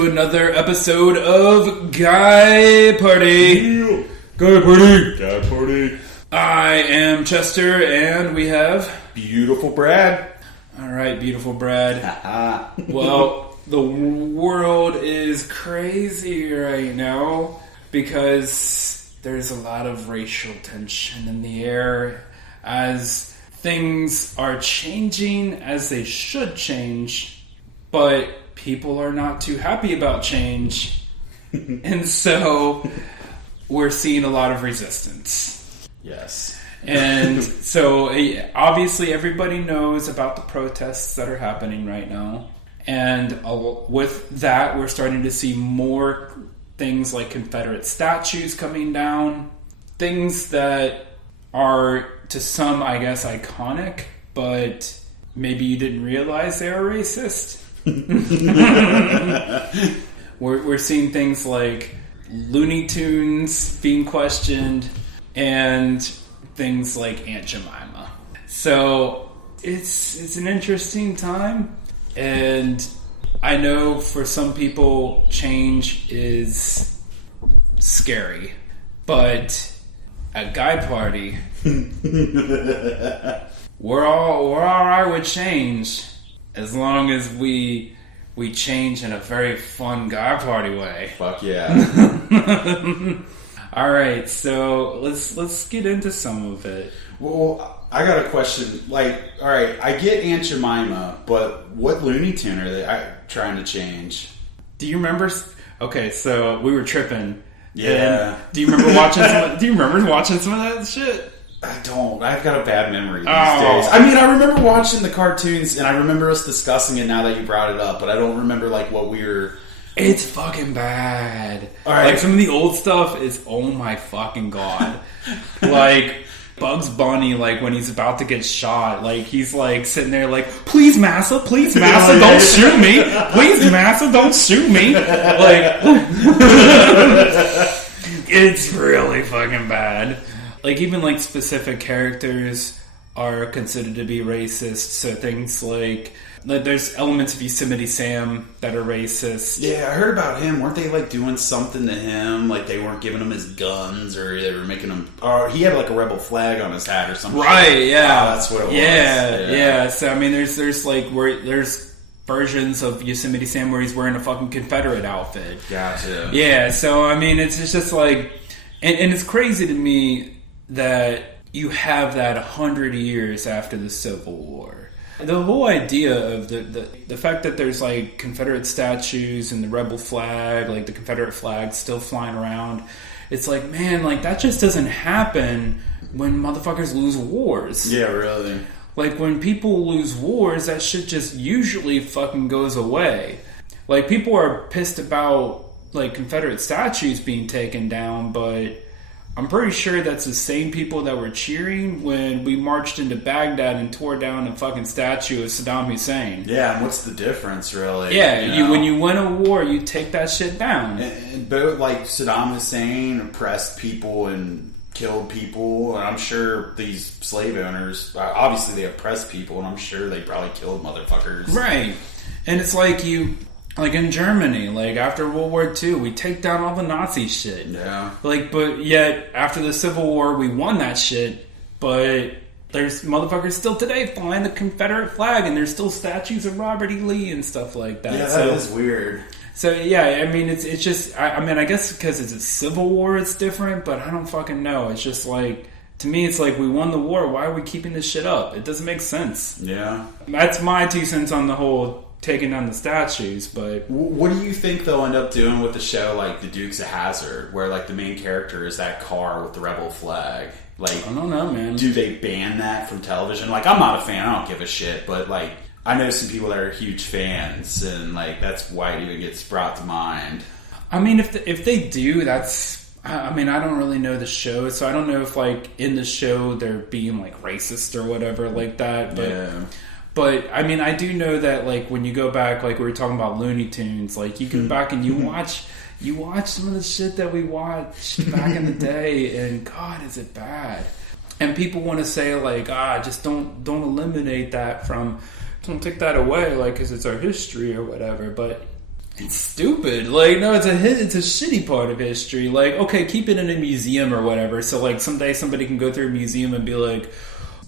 to another episode of Guy Party. Guy Party. Guy Party. I am Chester, and we have... Beautiful Brad. Alright, beautiful Brad. Well, the world is crazy right now because there's a lot of racial tension in the air as things are changing as they should change, but people are not too happy about change. And so we're seeing a lot of resistance. Yes. And so obviously everybody knows about the protests that are happening right now. And with that, we're starting to see more things like Confederate statues coming down. Things that are, to some, I guess, iconic, but maybe you didn't realize they were racist. We're seeing things like Looney Tunes being questioned and things like Aunt Jemima. So it's an interesting time, and I know for some people change is scary, but at Guy Party we're all right with change as long as we change in a very fun Guy Party way. Fuck yeah. All right, so let's get into some of it. Well, I got a question. Like, all right, I get Aunt Jemima, but what Looney Tune are they trying to change? Do you remember? Okay, so we were tripping. Yeah. Do you remember watching? Do you remember watching some of that shit? I don't. I've got a bad memory these days. I mean, I remember watching the cartoons, and I remember us discussing it now that you brought it up, but I don't remember like what we were. It's fucking bad. All right. Like, some of the old stuff is, oh my fucking god. Like, Bugs Bunny, like, when he's about to get shot, like, he's, like, sitting there, like, please, massa, don't shoot me. Please, massa, don't shoot me. Like, it's really fucking bad. Like, even, like, specific characters are considered to be racist, so things like there's elements of Yosemite Sam that are racist. Yeah, I heard about him. Weren't they like doing something to him? Like they weren't giving him his guns, or they were making him. Or he had like a rebel flag on his hat or something. Right? Yeah, that's what it was. Yeah. So I mean, there's like there's versions of Yosemite Sam where he's wearing a fucking Confederate outfit. Gotcha. Yeah. So I mean, it's just like, and it's crazy to me that you have that 100 years after the Civil War. The whole idea of the fact that there's like Confederate statues and the rebel flag, like the Confederate flag still flying around, it's like, man, like that just doesn't happen when motherfuckers lose wars. Yeah, really. Like when people lose wars, that shit just usually fucking goes away. Like people are pissed about like Confederate statues being taken down, but I'm pretty sure that's the same people that were cheering when we marched into Baghdad and tore down a fucking statue of Saddam Hussein. Yeah, and what's the difference, really? Yeah, when you win a war, you take that shit down. But like Saddam Hussein oppressed people and killed people, and I'm sure these slave owners, obviously they oppressed people, and I'm sure they probably killed motherfuckers. Right. And it's like like in Germany, like after World War II, we take down all the Nazi shit. Yeah. Like, but yet after the Civil War, we won that shit. But there's motherfuckers still today flying the Confederate flag, and there's still statues of Robert E. Lee and stuff like that. Yeah, that is weird. So yeah, I mean, it's just, I mean, I guess because it's a Civil War, it's different. But I don't fucking know. It's just like, to me, it's like we won the war. Why are we keeping this shit up? It doesn't make sense. Yeah. That's my 2 cents on the whole taking down the statues. But what do you think they'll end up doing with the show like The Dukes of Hazzard, where like the main character is that car with the rebel flag? Like, I don't know, man. Do they ban that from television? Like, I'm not a fan, I don't give a shit, but like I know some people that are huge fans, and like that's why it even gets brought to mind. I mean, if they do, that's, I mean, I don't really know the show, so I don't know if like in the show they're being like racist or whatever like that. But yeah. But, I mean, I do know that, like, when you go back, like, we were talking about Looney Tunes, like, you go back and you watch some of the shit that we watched back in the day, and, God, is it bad. And people want to say, like, just don't eliminate that from, don't take that away, like, because it's our history or whatever. But It's stupid. Like, no, it's a shitty part of history. Like, okay, keep it in a museum or whatever. So, like, someday somebody can go through a museum and be like,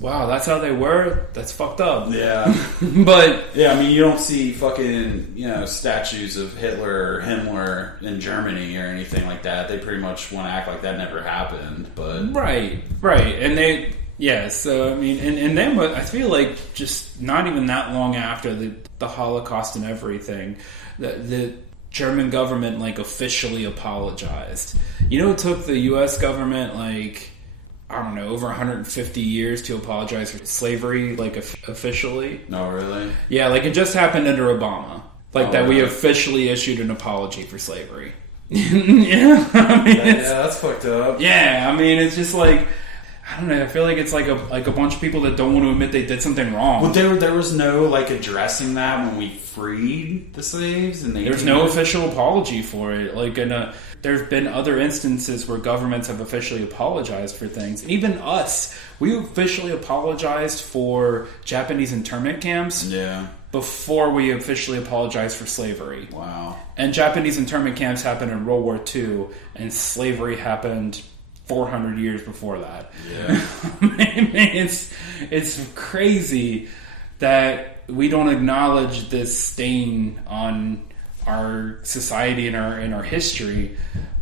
wow, that's how they were? That's fucked up. Yeah. But... yeah, I mean, you don't see fucking, statues of Hitler or Himmler in Germany or anything like that. They pretty much want to act like that never happened, but... Right. And they... yeah, so, I mean, and then I feel like just not even that long after the Holocaust and everything... The German government, like, officially apologized. It took the U.S. government, like, I don't know, over 150 years to apologize for slavery, like, officially. No, really? Yeah, like, it just happened under Obama. Like, that really? We officially issued an apology for slavery. Yeah, I mean, that's fucked up. Yeah, I mean, it's just like... I don't know. I feel like it's like a bunch of people that don't want to admit they did something wrong. Well, there was no like addressing that when we freed the slaves, and there's no official apology for it. Like, there's been other instances where governments have officially apologized for things. Even us, we officially apologized for Japanese internment camps. Yeah. Before we officially apologized for slavery. Wow. And Japanese internment camps happened in World War II, and slavery happened 400 years before that. Yeah. It's crazy that we don't acknowledge this stain on our society and our history,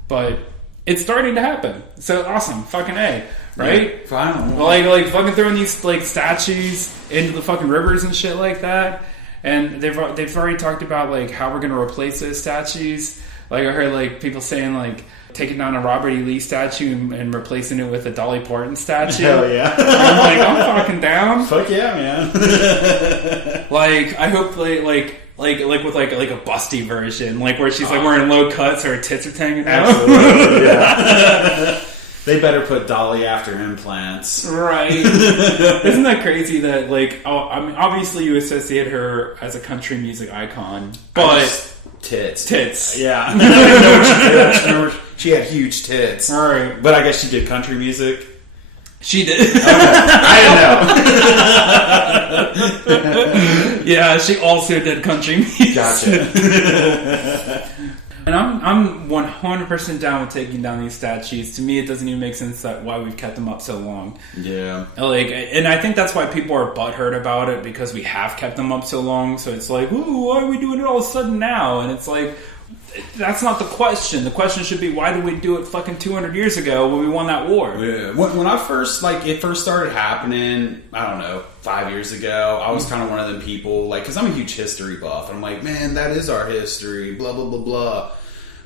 but it's starting to happen. So awesome, fucking A, right? Yeah, finally. Like fucking throwing these like statues into the fucking rivers and shit like that, and they've already talked about like how we're gonna replace those statues. Like I heard like people saying like taking down a Robert E. Lee statue and replacing it with a Dolly Parton statue. Hell yeah. I'm like, I'm fucking down. Fuck yeah, man. Like, I hope like with like a busty version, like where she's like wearing low cuts or her tits are hanging out. Absolutely, yeah. They better put Dolly after implants. Right. Isn't that crazy that like, I mean, obviously you associate her as a country music icon, but... Tits. Yeah. I didn't know what she had huge tits. All right. But I guess she did country music. She did. Okay. I didn't know. Yeah, she also did country music. Gotcha. And I'm 100% down with taking down these statues. To me, it doesn't even make sense that why we've kept them up so long. Yeah. Like, and I think that's why people are butthurt about it, because we have kept them up so long. So it's like, ooh, why are we doing it all of a sudden now? And it's like, that's not the question. The question should be, why did we do it fucking 200 years ago when we won that war? Yeah. When I first, like, it first started happening, I don't know, 5 years ago, I was kind of one of them people, like, because I'm a huge history buff. And I'm like, man, that is our history, blah, blah, blah, blah.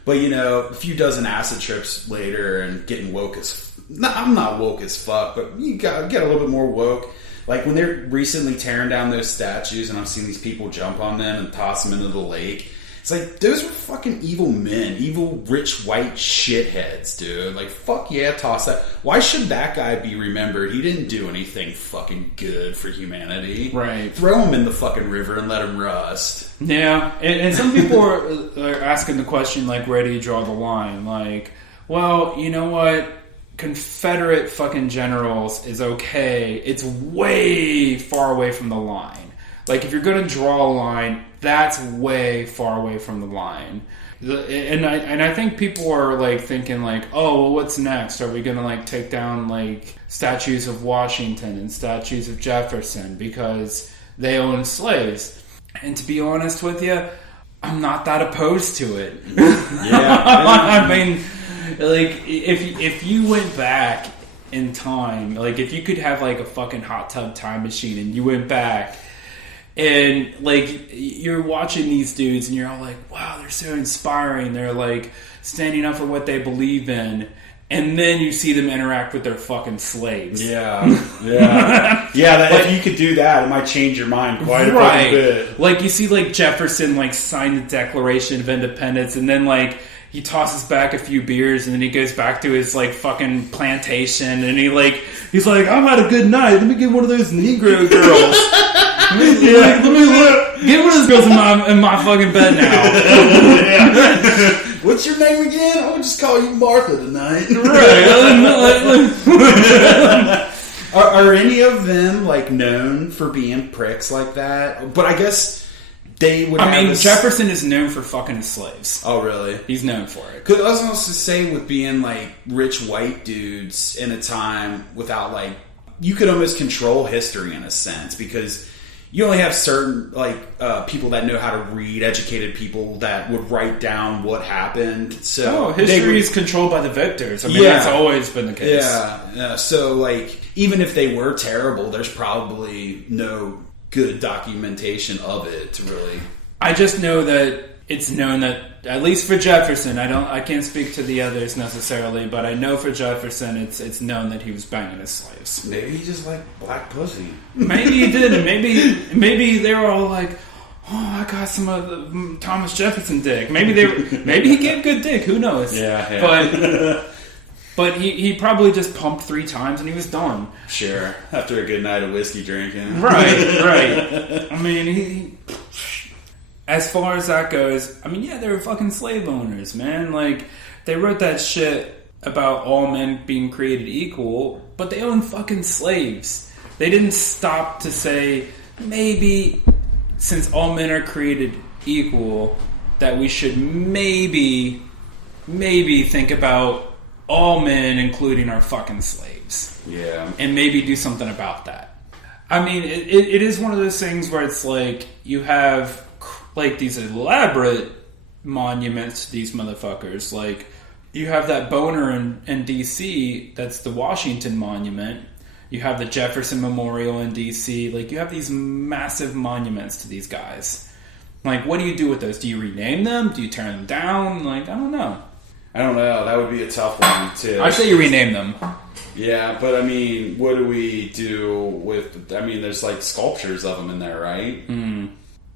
But, a few dozen acid trips later and getting woke as... I'm not woke as fuck, but you gotta get a little bit more woke. Like, when they're recently tearing down those statues and I've seen these people jump on them and toss them into the lake... It's like, those were fucking evil men. Evil, rich, white shitheads, dude. Like, fuck yeah, toss that. Why should that guy be remembered? He didn't do anything fucking good for humanity. Right. Throw him in the fucking river and let him rust. Yeah, and some people are asking the question, like, where do you draw the line? Like, well, you know what? Confederate fucking generals is okay. It's way far away from the line. Like, if you're going to draw a line... that's way far away from the line. And I think people are like thinking like, oh, well, what's next? Are we going to like take down like statues of Washington and statues of Jefferson because they own slaves? And to be honest with you, I'm not that opposed to it. Yeah. I mean, like if you went back in time, like if you could have like a fucking hot tub time machine and you went back and, like, you're watching these dudes and you're all like, wow, they're so inspiring. They're, like, standing up for what they believe in. And then you see them interact with their fucking slaves. Yeah. Yeah. Yeah, if you could do that, it might change your mind quite a bit. Like, you see, like, Jefferson, like, sign the Declaration of Independence and then, like, he tosses back a few beers and then he goes back to his, like, fucking plantation and he's like, I've had a good night. Let me get one of those Negro girls. Let me get one of those girls in my fucking bed now. Yeah. What's your name again? I'll just call you Martha tonight. Right. Are any of them, like, known for being pricks like that? But I guess they would. I mean, Jefferson is known for fucking his slaves. Oh, really? He's known for it. Because I was also say with being like rich white dudes in a time without like, you could almost control history in a sense because you only have certain like people that know how to read, educated people that would write down what happened. So history is controlled by the victors. I mean, that's always been the case. Yeah. So like, even if they were terrible, there's probably no good documentation of it to really. I just know that it's known that, at least for Jefferson, I can't speak to the others necessarily, but I know for Jefferson, it's known that he was banging his slaves. Maybe he just liked black pussy. Maybe he did, and maybe they were all like, "Oh, I got some of the Thomas Jefferson dick." Maybe he gave good dick. Who knows? Yeah. But he probably just pumped 3 times and he was done. Sure, after a good night of whiskey drinking. Right. I mean, as far as that goes, I mean, yeah, they were fucking slave owners, man. Like, they wrote that shit about all men being created equal, but they owned fucking slaves. They didn't stop to say, maybe, since all men are created equal, that we should maybe think about all men, including our fucking slaves. Yeah. And maybe do something about that. I mean, it is one of those things where it's like, you have like these elaborate monuments to these motherfuckers. Like, you have that boner in D.C. that's the Washington Monument. You have the Jefferson Memorial in D.C. Like, you have these massive monuments to these guys. Like, what do you do with those? Do you rename them? Do you tear them down? Like, I don't know. That would be a tough one, too. I say you rename them. Yeah, but I mean, what do we do with... I mean, there's like sculptures of them in there, right?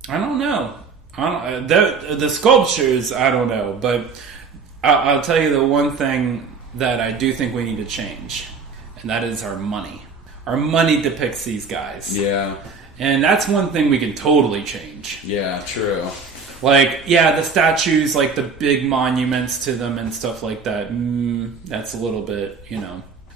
I don't know. The sculptures, I don't know. But I'll tell you the one thing that I do think we need to change. And that is our money. Our money depicts these guys. Yeah. And that's one thing we can totally change. Yeah, true. Like, yeah, the statues, like the big monuments to them and stuff like that, that's a little bit,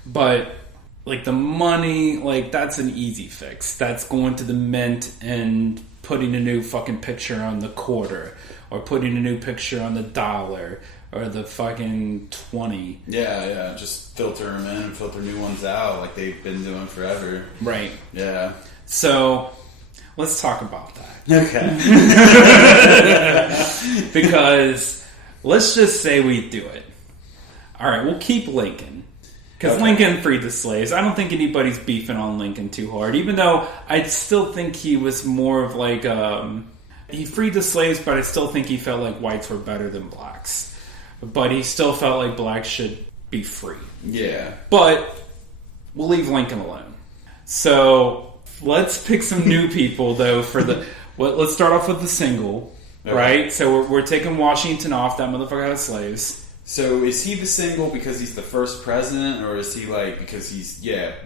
But, like, the money, like, that's an easy fix. That's going to the mint and putting a new fucking picture on the quarter. Or putting a new picture on the dollar. Or the fucking 20. Yeah. Just filter them in and filter new ones out like they've been doing forever. Right. Yeah. So, let's talk about that. Okay. Because, let's just say we do it. Alright, we'll keep Lincoln. Because Lincoln freed the slaves. I don't think anybody's beefing on Lincoln too hard. Even though I still think he was more of like... he freed the slaves, but I still think he felt like whites were better than blacks. But he still felt like blacks should be free. Yeah. But we'll leave Lincoln alone. So let's pick some new people, though, for the... let's start off with the single, right? So we're taking Washington off. That motherfucker had slaves. So is he the single because he's the first president, or is he like because he's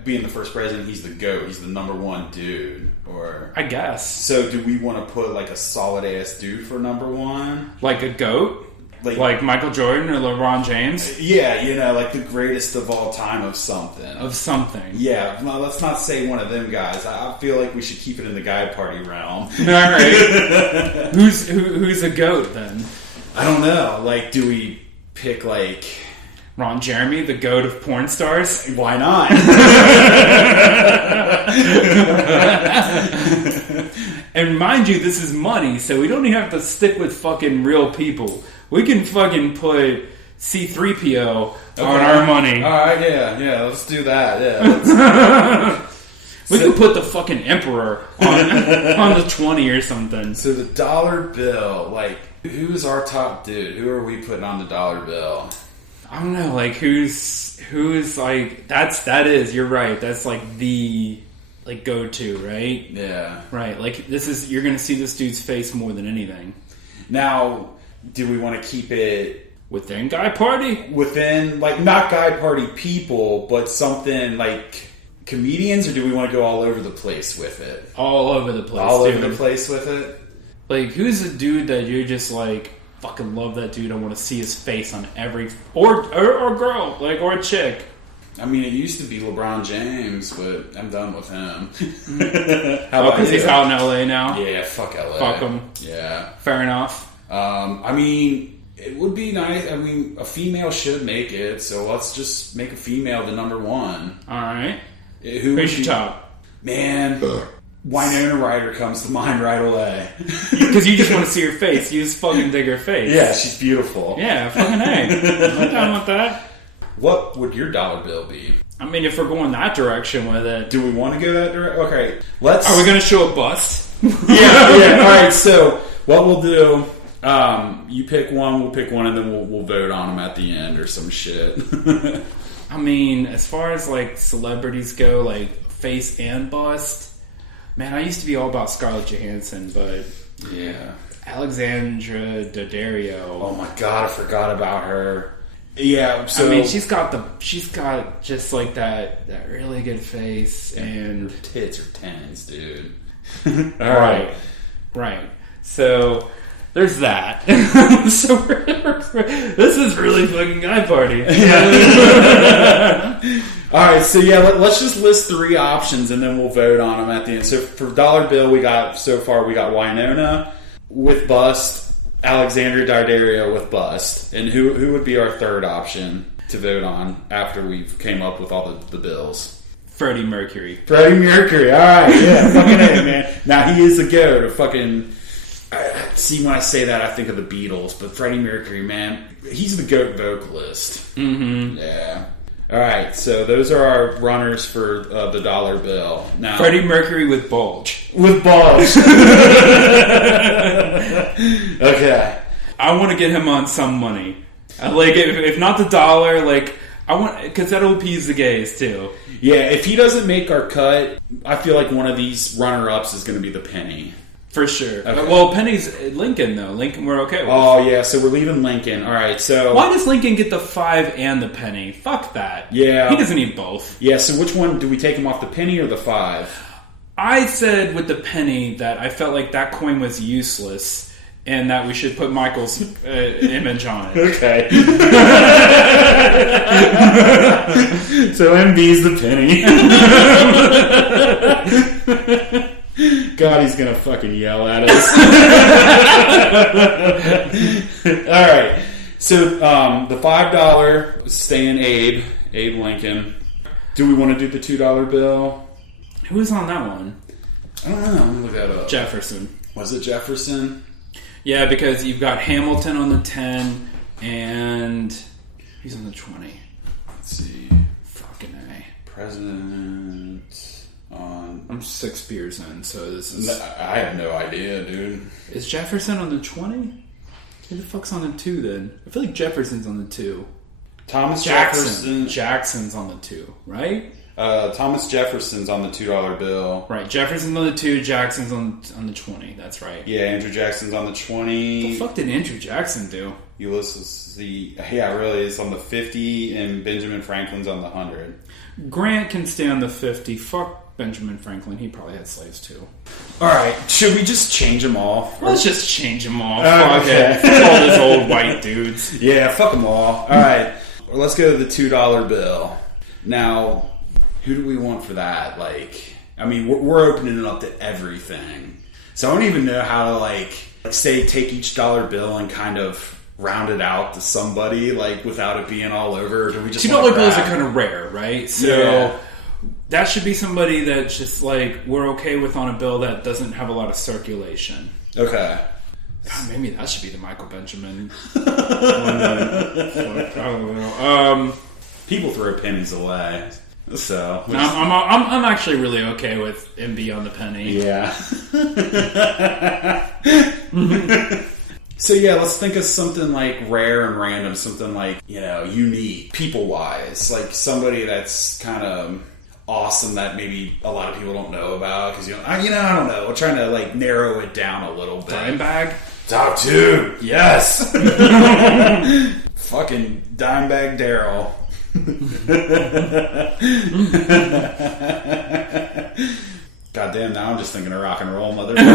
being the first president, he's the GOAT, he's the number one dude, or I guess. So do we want to put like a solid ass dude for number one, like a GOAT, like Michael Jordan or LeBron James? Yeah, like the greatest of all time of something. Yeah, no, let's not say one of them guys. I feel like we should keep it in the guy party realm. All right. Who's a GOAT then? I don't know. Like, do we pick like Ron Jeremy, the GOAT of porn stars? Why not? And mind you, this is money, so we don't even have to stick with fucking real people. We can fucking put C-3PO on our money. Alright, yeah, let's do that. Yeah, we can put the fucking emperor on the 20 or something. So the dollar bill, like, who's our top dude? Who are we putting on the dollar bill? I don't know, like who's like that is, you're right. That's like the like go-to, right? Yeah. Right. Like you're going to see this dude's face more than anything. Now, do we want to keep it within Guy Party? Within, like, not Guy Party people, but something like comedians, or do we want to go all over the place with it? All over the place. Over the place with it? Like, who's a dude that you're just like, fucking love that dude, I want to see his face on every... Or girl, like, or a chick. I mean, it used to be LeBron James, but I'm done with him. How about because he's out in LA now? Yeah, fuck LA. Fuck him. Yeah. Fair enough. I mean, it would be nice. I mean, a female should make it, so let's just make a female the number one. Alright. Who's your top? Man, Winona Ryder comes to mind right away. Because you just want to see her face. You just fucking dig her face. Yeah, she's beautiful. Yeah, fucking A. I'm down with that. What would your dollar bill be? I mean, if we're going that direction with it. Do we want to go that direction? Okay, let's... Are we going to show a bust? yeah. Alright, so what we'll do... you pick one, we'll pick one, and then we'll vote on them at the end or some shit. I mean, as far as like celebrities go, like face and bust, man, I used to be all about Scarlett Johansson, but yeah, Alexandra Daddario. Oh my god, I forgot about her. Yeah, so I mean, she's got just like that really good face, and her tits are tens, dude. All right. So. There's that. So this is really fucking guy party. Alright, so yeah, let's just list 3 options and then we'll vote on them at the end. So for dollar bill, we got Winona with bust, Alexandra Daddario with bust. And who would be our third option to vote on after we came up with all the bills? Freddie Mercury. Alright, yeah, fucking A, man. Now he is the goat of fucking... See, when I say that, I think of the Beatles, but Freddie Mercury, man, he's the GOAT vocalist. Mm-hmm. Yeah. All right, so those are our runners for the dollar bill. Now, Freddie Mercury with bulge. With bulge. Okay. I want to get him on some money. Like, if not the dollar, like, I want... Because that'll appease the gays, too. Yeah, if he doesn't make our cut, I feel like one of these runner-ups is going to be the penny. For sure. Okay. Well, Penny's Lincoln, though. Lincoln, we're okay with. Oh, yeah, so we're leaving Lincoln. All right, so... Why does Lincoln get the 5 and the penny? Fuck that. Yeah. He doesn't need both. Yeah, so which one? Do we take him off, the penny or the 5? I said with the penny that I felt like that coin was useless and that we should put Michael's image on it. Okay. So MB's the penny. God, he's gonna fucking yell at us. Alright. So, the $5 staying Abe Lincoln. Do we want to do the $2 bill? Who was on that one? I don't know. Let me look that up. Jefferson. Was it Jefferson? Yeah, because you've got Hamilton on the 10 and he's on the 20. Let's see. Fucking A. President on... I'm 6 beers in, so this is... I have no idea, dude. Is Jefferson on the 20? Who the fuck's on the 2 then? I feel like Jefferson's on the 2. Thomas Jefferson. Jackson's on the 2, right? Thomas Jefferson's on the $2 bill. Right, Jefferson's on the 2, Jackson's on the 20. That's right. Yeah, Andrew Jackson's on the 20. What the fuck did Andrew Jackson do? Ulysses really is on the 50, and Benjamin Franklin's on the 100. Grant can stay on the 50. Fuck Benjamin Franklin. He probably had slaves too. Alright, should we just change them all? Let's just change them all. Fuck it. Fuck all those old white dudes. Yeah, fuck them all. Alright, let's go to the $2 bill. Now, who do we want for that? Like, I mean, we're opening it up to everything. So I don't even know how to, like say, take each dollar bill and kind of round it out to somebody, like, without it being all over. Or do we just $2 bills are kind of rare, right? So yeah. That should be somebody that's just, like, we're okay with on a bill that doesn't have a lot of circulation. Okay. God, maybe that should be the Michael Benjamin. I don't know. People throw pennies away. So I'm actually really okay with MB on the penny. Yeah. So yeah, let's think of something like rare and random, something like, unique, people-wise, like somebody that's kind of awesome that maybe a lot of people don't know about because I don't know. We're trying to like narrow it down a little bit. Dimebag? Top 2, yes. Fucking Dimebag Daryl. Goddamn! Now I'm just thinking of rock and roll, motherfucker.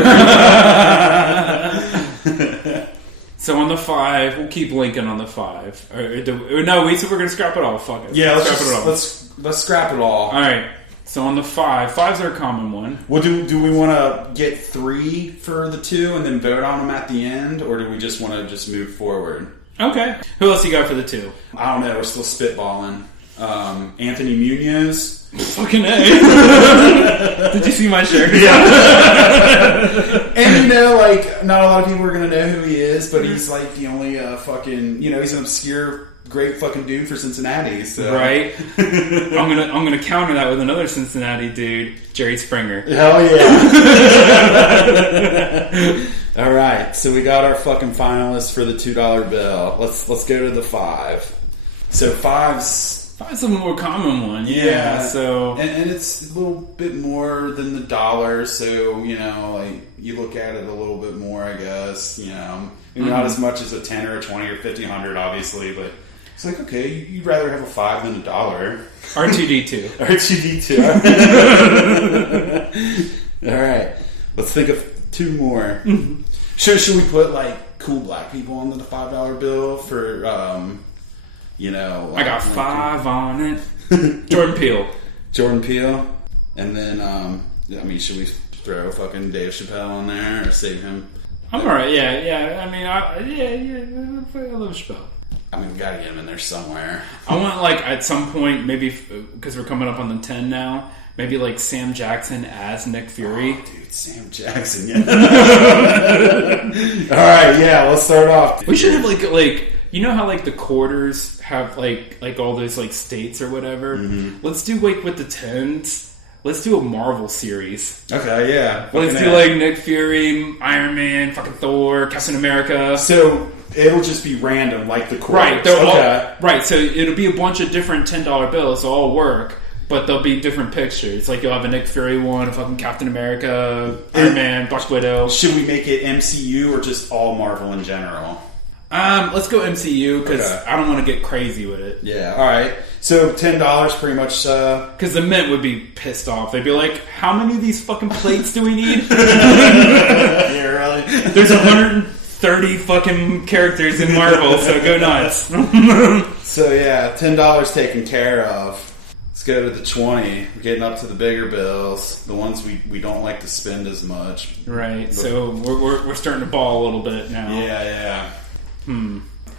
So on the 5, we'll keep Lincoln on the 5. No, we said we're going to scrap it all. Fuck it. Yeah, let's scrap it all. All right. So on the 5, 5's our common one. Well, do we want to get 3 for the 2 and then vote on them at the end, or do we just want to just move forward? Okay. Who else you got for the 2? I don't know. We're still spitballing. Anthony Munoz. Fucking A. Did you see my shirt? Yeah. And like, not a lot of people are going to know who he is, but he's like the only fucking, he's an obscure, great fucking dude for Cincinnati. So. Right. I'm gonna counter that with another Cincinnati dude, Jerry Springer. Hell yeah. All right, so we got our fucking finalists for the $2 bill. Let's go to the 5. So 5's a more common one. Yeah. So and it's a little bit more than the $1. So like you look at it a little bit more, I guess. Not as much as a 10 or a 20 or 50, 100, obviously, but it's like, okay, you'd rather have a 5 than a $1. R2D2. R2D2. All right, let's think of 2 more. Should we put like cool black people on the $5 bill for? I got 5 on it. Jordan Peele. And then, should we throw fucking Dave Chappelle on there or save him? I'm alright, yeah. I love Chappelle. We gotta get him in there somewhere. I want, like, at some point, maybe, because we're coming up on the 10 now, maybe, like, Sam Jackson as Nick Fury. Oh, dude, Sam Jackson, yeah. Alright, yeah, let's start off. We should have, like... You know how, like, the quarters have, like all those, like, states or whatever? Mm-hmm. Let's do, like, with the 10s, let's do a Marvel series. Okay, yeah. Let's do, like, Nick Fury, Iron Man, fucking Thor, Captain America. So, it'll just be random, like the quarters. Right, right, so it'll be a bunch of different $10 bills, they'll all work, but they'll be different pictures. Like, you'll have a Nick Fury one, a fucking Captain America, Iron Man, Black Widow. Should we make it MCU or just all Marvel in general? Let's go MCU, because I don't want to get crazy with it. Yeah, alright. So, $10 pretty much, Because the Mint would be pissed off. They'd be like, how many of these fucking plates do we need? Yeah, really? There's 130 fucking characters in Marvel, so go nuts. So, yeah, $10 taken care of. Let's go to the 20. We're getting up to the bigger bills. The ones we don't like to spend as much. Right, so we're starting to ball a little bit now. Yeah.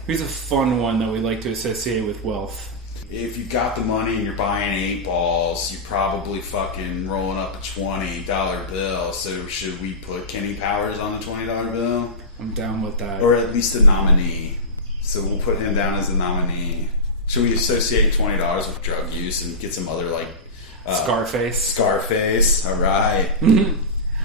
Here's a fun one that we like to associate with wealth. If you got the money and you're buying 8 balls, you're probably fucking rolling up a $20 bill. So should we put Kenny Powers on the $20 bill? I'm down with that. Or at least a nominee. So we'll put him down as a nominee. Should we associate $20 with drug use and get some other like... Scarface. Alright.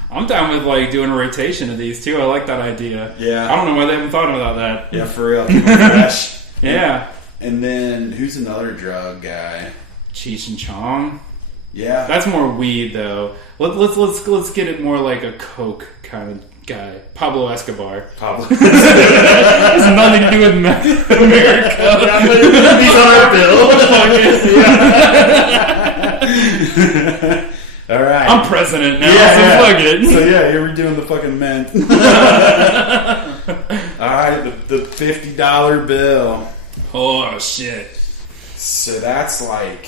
I'm down with like doing a rotation of these too. I like that idea. Yeah. I don't know why they haven't thought about that. Yeah, for real. Keep them fresh. Yeah. And then who's another drug guy? Cheech and Chong. Yeah. That's more weed though. Let's get it more like a coke kind of guy. Pablo Escobar. Has nothing to do with America. He's on our bill. All right. I'm president now, so fuck it. So yeah, you're doing the fucking Mint. All right, the $50 bill. Oh shit. So that's like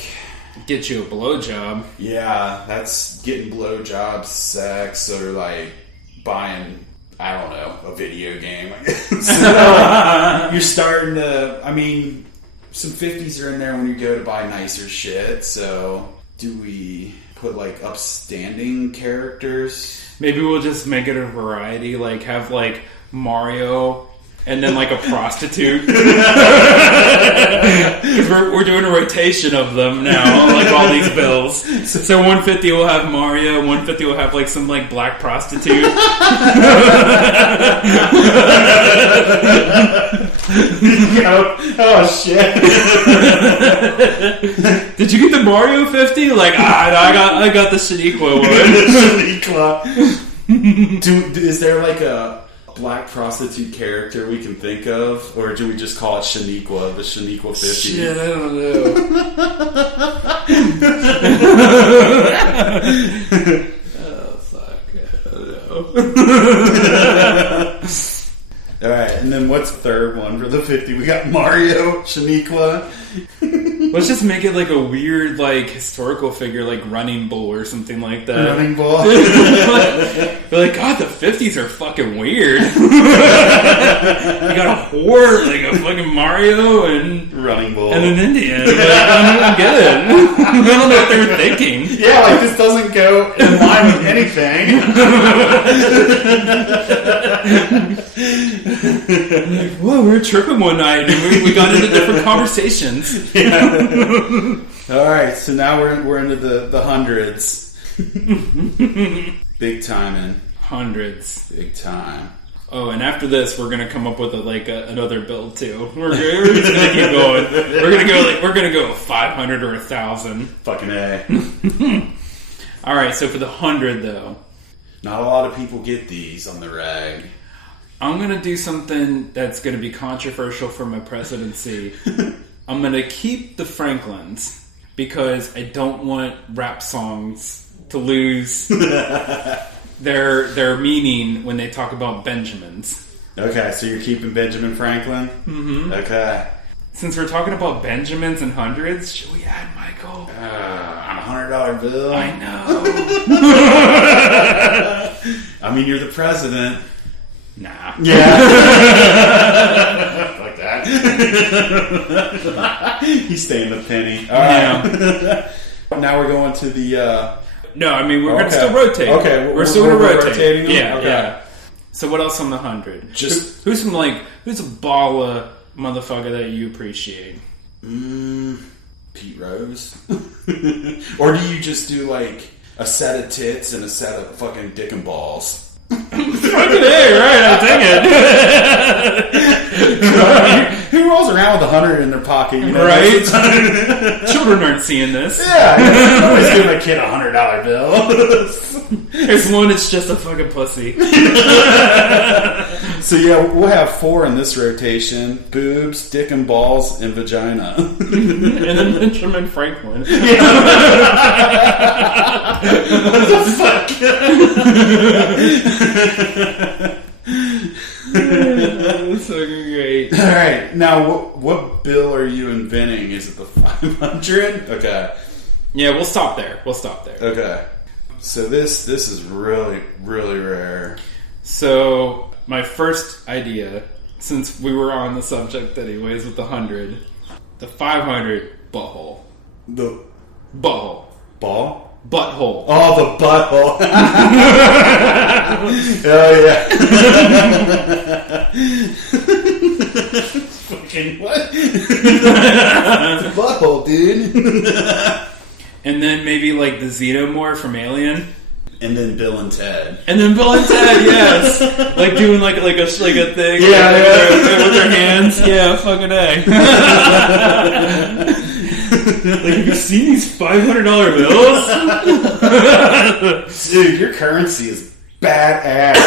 get you a blowjob. Yeah, that's getting blowjobs, sex, or like buying, I don't know, a video game. So, you're starting to, some 50s are in there when you go to buy nicer shit. So do we put like upstanding characters? Maybe we'll just make it a variety, like have like Mario and then like a prostitute. Because we're doing a rotation of them now, like all these bills. So 150 will have Mario, 150 will have like some like black prostitute. Oh shit. Did you get the Mario 50? Like, I got the Shaniqua one. Is there like a black prostitute character we can think of? Or do we just call it Shaniqua, the Shaniqua 50? Shit, I don't know. Oh, fuck. I don't know. Alright, and then what's the third one for the 50? We got Mario, Shaniqua. Let's just make it like a weird, like, historical figure, like Running Bull or something like that. Running Bull. They're like, God, the 50s are fucking weird. You got a whore, like a fucking Mario and Running Bull. And an Indian. Like, I don't get it. I don't know what they were thinking. Yeah, like, this doesn't go in line with anything. Like, whoa, we were tripping one night and we got into different conversations. Yeah. Alright, so now we're into the hundreds. Big timing. Hundreds. Big time. Oh, and after this, we're gonna come up with another bill too. We're just gonna keep going. We're gonna go 500 or 1,000. Fucking A. All right, so for the 100 though, not a lot of people get these on the rag. I'm gonna do something that's gonna be controversial for my presidency. I'm gonna keep the Franklins because I don't want rap songs to lose their meaning when they talk about Benjamins. Okay, so you're keeping Benjamin Franklin? Mm-hmm. Okay. Since we're talking about Benjamins and hundreds, should we add Michael? On a $100 bill? I know. I mean, you're the president. Nah. Yeah. Like that. He's staying the penny. All right. Yeah. Now we're going to the... No, I mean, we're going to still rotate. Okay. We're still going to rotate. Rotating them? Yeah, okay. yeah. So what else on the 100? Just... Who's a baller motherfucker that you appreciate? Pete Rose. Or do you just do, like, a set of tits and a set of fucking dick and balls? Fucking A, right? I dig it. Who rolls around with 100 in their pocket? You know, right? Children aren't seeing this. Yeah, nobody's giving a kid a $100 bill. As long as it's just a fucking pussy. So yeah, we'll have 4 in this rotation: boobs, dick and balls, and vagina. And then Benjamin Franklin. Yeah. What the fuck? That's fucking great. Alright, now what bill are you inventing? Is it the 500? Okay. Yeah, we'll stop there. Okay. So this is really, really rare. So my first idea, since we were on the subject anyways with the 100, the 500, butthole. The butthole. Ball? Butthole. Oh, the butthole. Oh, yeah. Fucking what? It's a butthole, dude. And then maybe like the Xenomorph from Alien. And then Bill and Ted. Yes. Like doing like a thing. Yeah, with their hands. Yeah, fucking A. Like, have you seen these $500 bills? Dude, your currency is badass.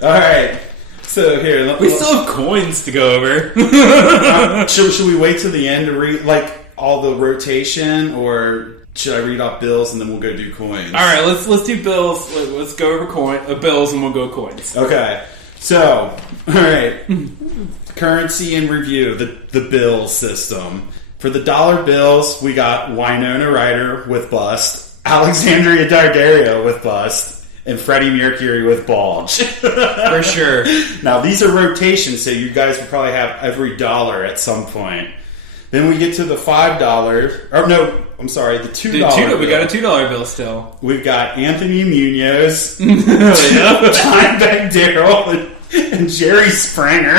Alright. So here, we still have coins to go over. Should we wait till the end to read like all the rotation, or should I read off bills and then we'll go do coins? All right, let's do bills. Let's go over bills and we'll go coins. Okay. So, all right. Currency in review, the bill system. For the dollar bills, we got Winona Ryder with bust, Alexandria Daddario with bust, and Freddie Mercury with bulge. For sure. Now, these are rotations, so you guys will probably have every dollar at some point. Then we get to the $5, or no, I'm sorry, the $2 bill. We got a $2 bill still. We've got Anthony Munoz, Dimebag Darrell, and Jerry Springer.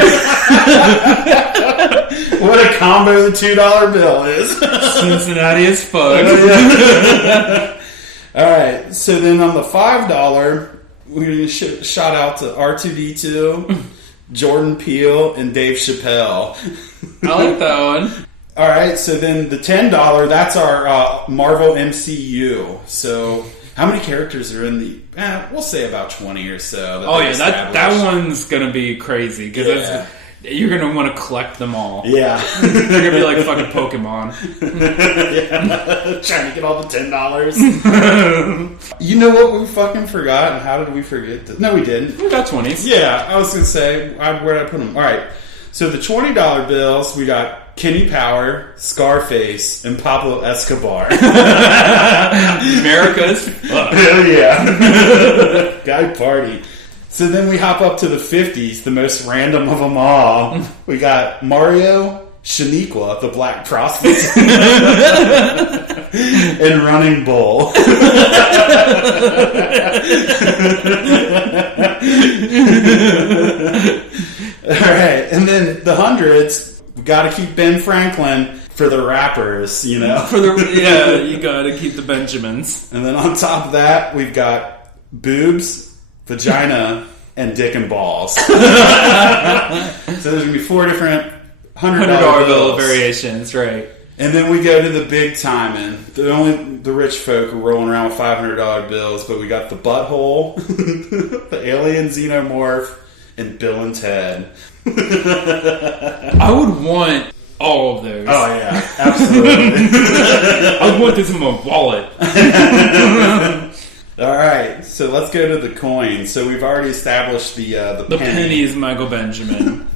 What a combo the $2 bill is. Cincinnati as fuck. Alright, so then on the $5, we're going to shout out to R2D2, Jordan Peele, and Dave Chappelle. I like that one. Alright, so then the $10, that's our Marvel MCU. So, how many characters are in the... we'll say about 20 or so. Oh yeah, that one's going to be crazy. Because You're gonna want to collect them all. Yeah. They're gonna be like fucking Pokemon. Yeah. Trying to get all the $10. You know what we fucking forgot? And how did we forget this? No, we didn't. We got 20s. Yeah, I was gonna say, where did I put them? All right. So the $20 bills, we got Kenny Power, Scarface, and Pablo Escobar. America's. Hell yeah. Guy party. So then we hop up to the 50s, the most random of them all. We got Mario, Shaniqua, the black prostitute, and Running Bull. Alright, and then the hundreds, we gotta keep Ben Franklin for the rappers, you know? You gotta keep the Benjamins. And then on top of that, we've got boobs, vagina, and dick and balls. So there's going to be 4 different $100 bill variations, right. And then we go to the big timing. Only the rich folk are rolling around with $500 bills, but we got the butthole, the alien xenomorph, and Bill and Ted. I would want all of those. Oh, yeah. Absolutely. I would want this in my wallet. All right, so let's go to the coins. So we've already established the penny is Michael Benjamin.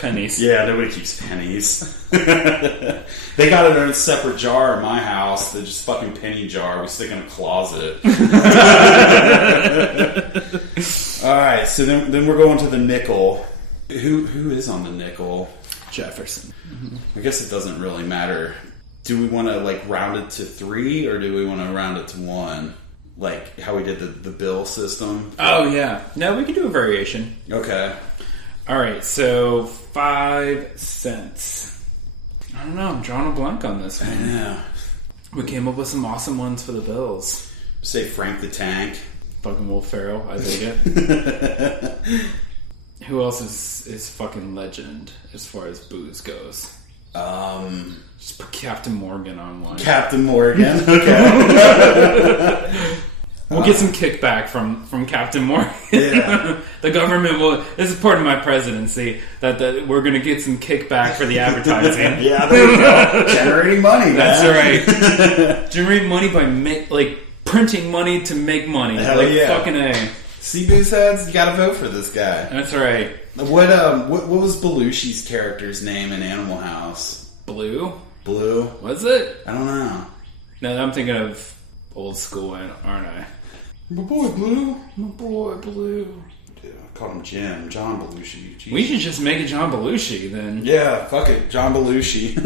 Pennies. Yeah, nobody keeps pennies. They got it in a separate jar in my house. They're just fucking penny jar. We stick in a closet. All right, so then we're going to the nickel. Who is on the nickel? Jefferson. Mm-hmm. I guess it doesn't really matter. Do we want to round it to 3 or do we want to round it to 1? Like how we did the bill system? Oh, yeah. No, we can do a variation. Okay. All right, so 5 cents. I don't know. I'm drawing a blank on this one. Yeah. We came up with some awesome ones for the bills. Say Frank the Tank. Fucking Will Ferrell. I dig it. Who else is fucking legend as far as booze goes? Just put Captain Morgan on one. Captain Morgan. Okay. We'll get some kickback from Captain Morgan. Yeah. The government will. This is part of my presidency that we're going to get some kickback for the advertising. Yeah, there you go. Generating money. Man. That's right. Generating money by printing money to make money. Hell yeah. Fucking A. See, Boozeheads, you got to vote for this guy. That's right. What was Belushi's character's name in Animal House? Blue. Was it? I don't know. No, I'm thinking of old school, aren't I? My boy Blue. Yeah, I called him John Belushi. Jeez. We should just make it John Belushi then. Yeah, fuck it, John Belushi.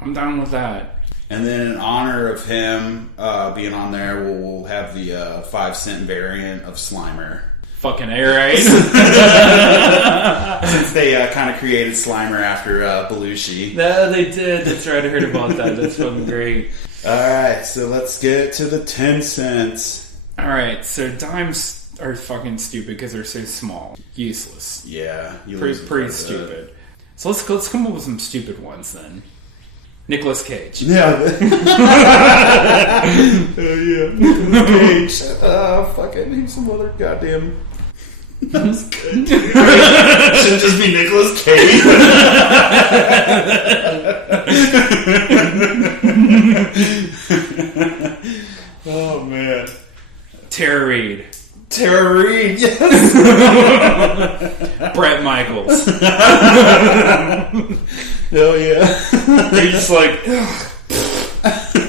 I'm down with that. And then in honor of him being on there, we'll have the 5 cent variant of Slimer. Fucking A, right? Since they kind of created Slimer after Belushi. No, they did. That's right. I heard about that. That's fucking great. Alright, so let's get to the 10 cents. Alright, so dimes are fucking stupid because they're so small. Useless. Yeah. Pretty stupid. So let's come up with some stupid ones then. Nicolas Cage. Yeah. Yeah. Cage. Fucking name some other goddamn... That was good. Should just be Nicolas Cage. Oh man. Tara Reid, yes. Bret Michaels. Hell yeah. You're just like,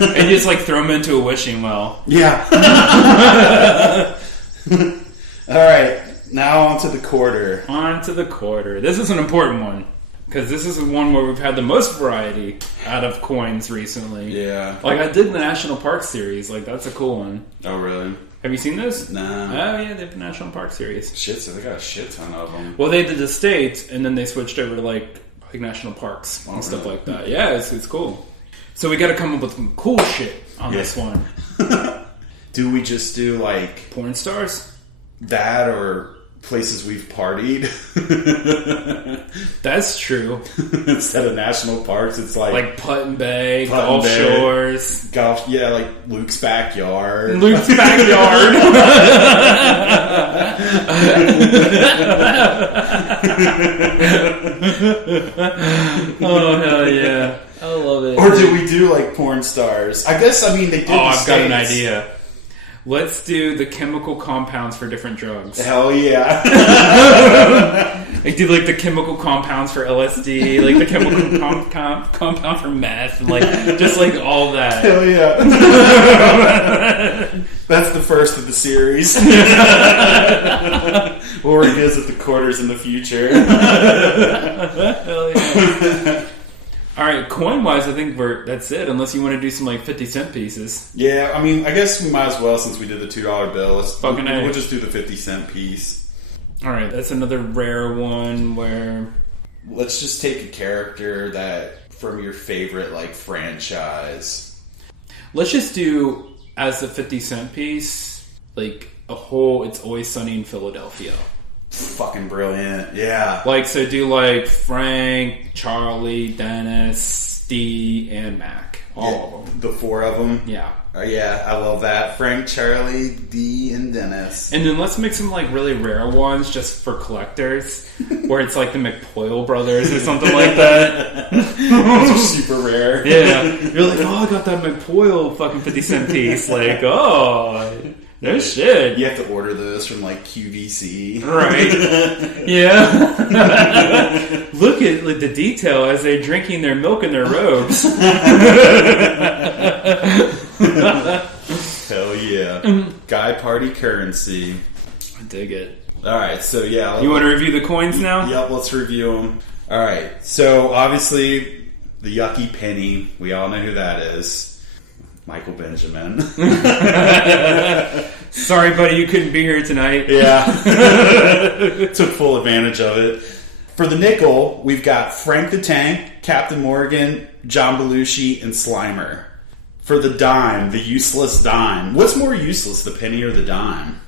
and you just throw them into a wishing well. Yeah. All right. Now on to the quarter. This is an important one. Because this is the one where we've had the most variety out of coins recently. Yeah. I did the National Park series. That's a cool one. Oh, really? Have you seen this? No. Oh, yeah, they have the National Park series. Shit, so they got a shit ton of them. Well, they did the states, and then they switched over to, national parks and stuff like that. Yeah, it's cool. So we got to come up with some cool shit on this one. Do we just do, porn stars? That or... places we've partied. That's true. Instead of national parks, it's Put-in Bay, Gulf Shores. Luke's backyard. Luke's backyard. Oh hell yeah! I love it. Or did we do like porn stars? I guess, I mean, they did. Oh, I've got an idea. Let's do the chemical compounds for different drugs. Hell yeah. Like do like the chemical compounds for LSD, like the chemical compound for meth, and like just like all that. Hell yeah. That's the first of the series. We'll revisit the quarters in the future. Hell yeah. Alright, coin-wise, I think that's it, unless you want to do some, like, 50-cent pieces. Yeah, I mean, I guess we might as well, since we did the $2 bill. We'll just do the 50-cent piece. Alright, that's another rare one where... Let's just take a character that, from your favorite, like, franchise. Let's just do, as a 50-cent piece, like, a whole It's Always Sunny in Philadelphia. Fucking brilliant, yeah. Like, so do like Frank, Charlie, Dennis, Steve, and Mac. All of them. The four of them? Yeah. Yeah, I love that. Frank, Charlie, Dee, and Dennis. And then let's make some like really rare ones just for collectors, where it's like the McPoyle brothers or something like that. Those are super rare. Yeah. You're like, oh, I got that McPoyle fucking 50-cent piece. Like, oh... No shit. You have to order those from like QVC. Right. Yeah. Look at like, the detail as they're drinking their milk in their robes. Hell yeah. Guy party currency. I dig it. Alright, so yeah. You want to review the coins now? Yep, let's review them. Alright, so obviously the yucky penny. We all know who that is. Michael Benjamin. Sorry, buddy, you couldn't be here tonight. Yeah. Took full advantage of it. For the nickel, we've got Frank the Tank, Captain Morgan, John Belushi, and Slimer. For the dime, the useless dime. What's more useless, the penny or the dime?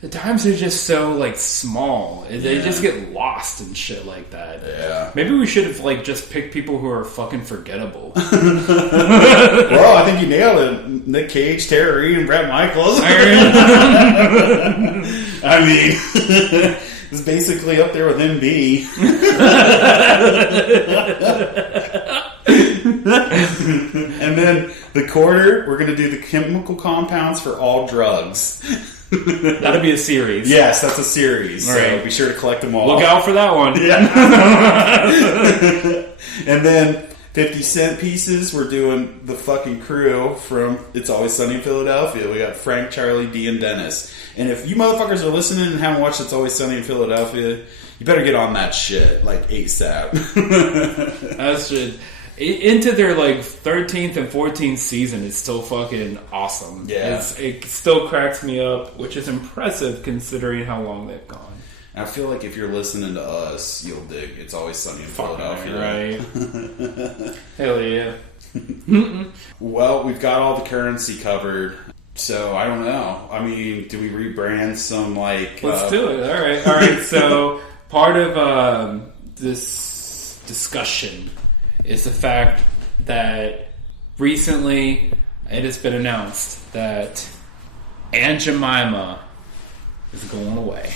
The dimes are just so, like, small. They just get lost and shit like that. Yeah. Maybe we should have, like, just picked people who are fucking forgettable. Well, I think you nailed it. Nick Cage, Tara Reid, and Bret Michaels. I mean, it's basically up there with MB. And then the quarter, we're going to do the chemical compounds for all drugs. That'll be a series. Yes, that's a series. All so right. be sure to collect them all. Look out for that one. Yeah. And then 50-cent pieces, we're doing the fucking crew from It's Always Sunny in Philadelphia. We got Frank, Charlie, Dee, and Dennis. And if you motherfuckers are listening and haven't watched It's Always Sunny in Philadelphia, you better get on that shit, like ASAP. That's just... Into their like 13th and 14th season is still fucking awesome. Yeah. It still cracks me up, which is impressive considering how long they've gone. I feel like if you're listening to us, you'll dig It's Always Sunny in Philadelphia. Right. Hell yeah. Well, we've got all the currency covered. So, I don't know. I mean, do we rebrand some like... Let's do it. All right. So, part of this discussion is the fact that recently it has been announced that Aunt Jemima is going away.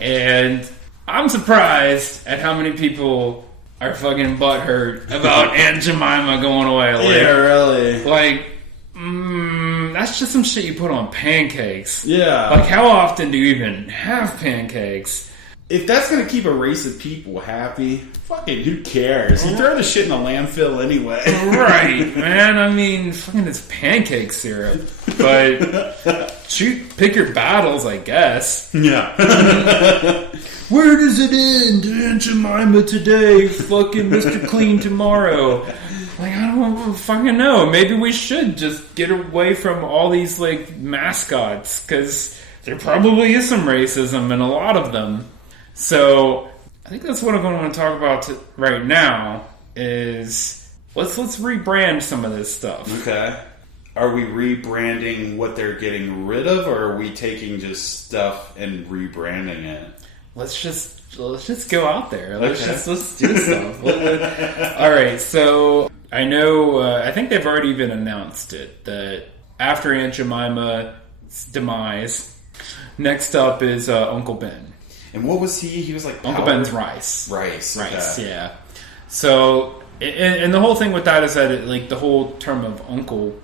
And I'm surprised at how many people are fucking butthurt about Aunt Jemima going away. Like, yeah, really. Like, that's just some shit you put on pancakes. Yeah. Like, how often do you even have pancakes? If that's going to keep a race of people happy, fucking who cares? You throw the shit in a landfill anyway. Right, man. I mean, fucking it's pancake syrup. But, pick your battles, I guess. Yeah. Where does it end? Aunt Jemima today, fucking Mr. Clean tomorrow. Like, I don't fucking know. Maybe we should just get away from all these, like, mascots. Because there probably is some racism in a lot of them. So, I think that's what I'm going to talk about right now, is let's rebrand some of this stuff. Okay. Are we rebranding what they're getting rid of, or are we taking just stuff and rebranding it? Let's just go out there. Let's do stuff. All right, so I know, I think they've already even announced it, that after Aunt Jemima's demise, next up is Uncle Ben. And what was he? He was like Uncle Ben's Rice. Rice, yeah. So, and the whole thing with that is that like the whole term of uncle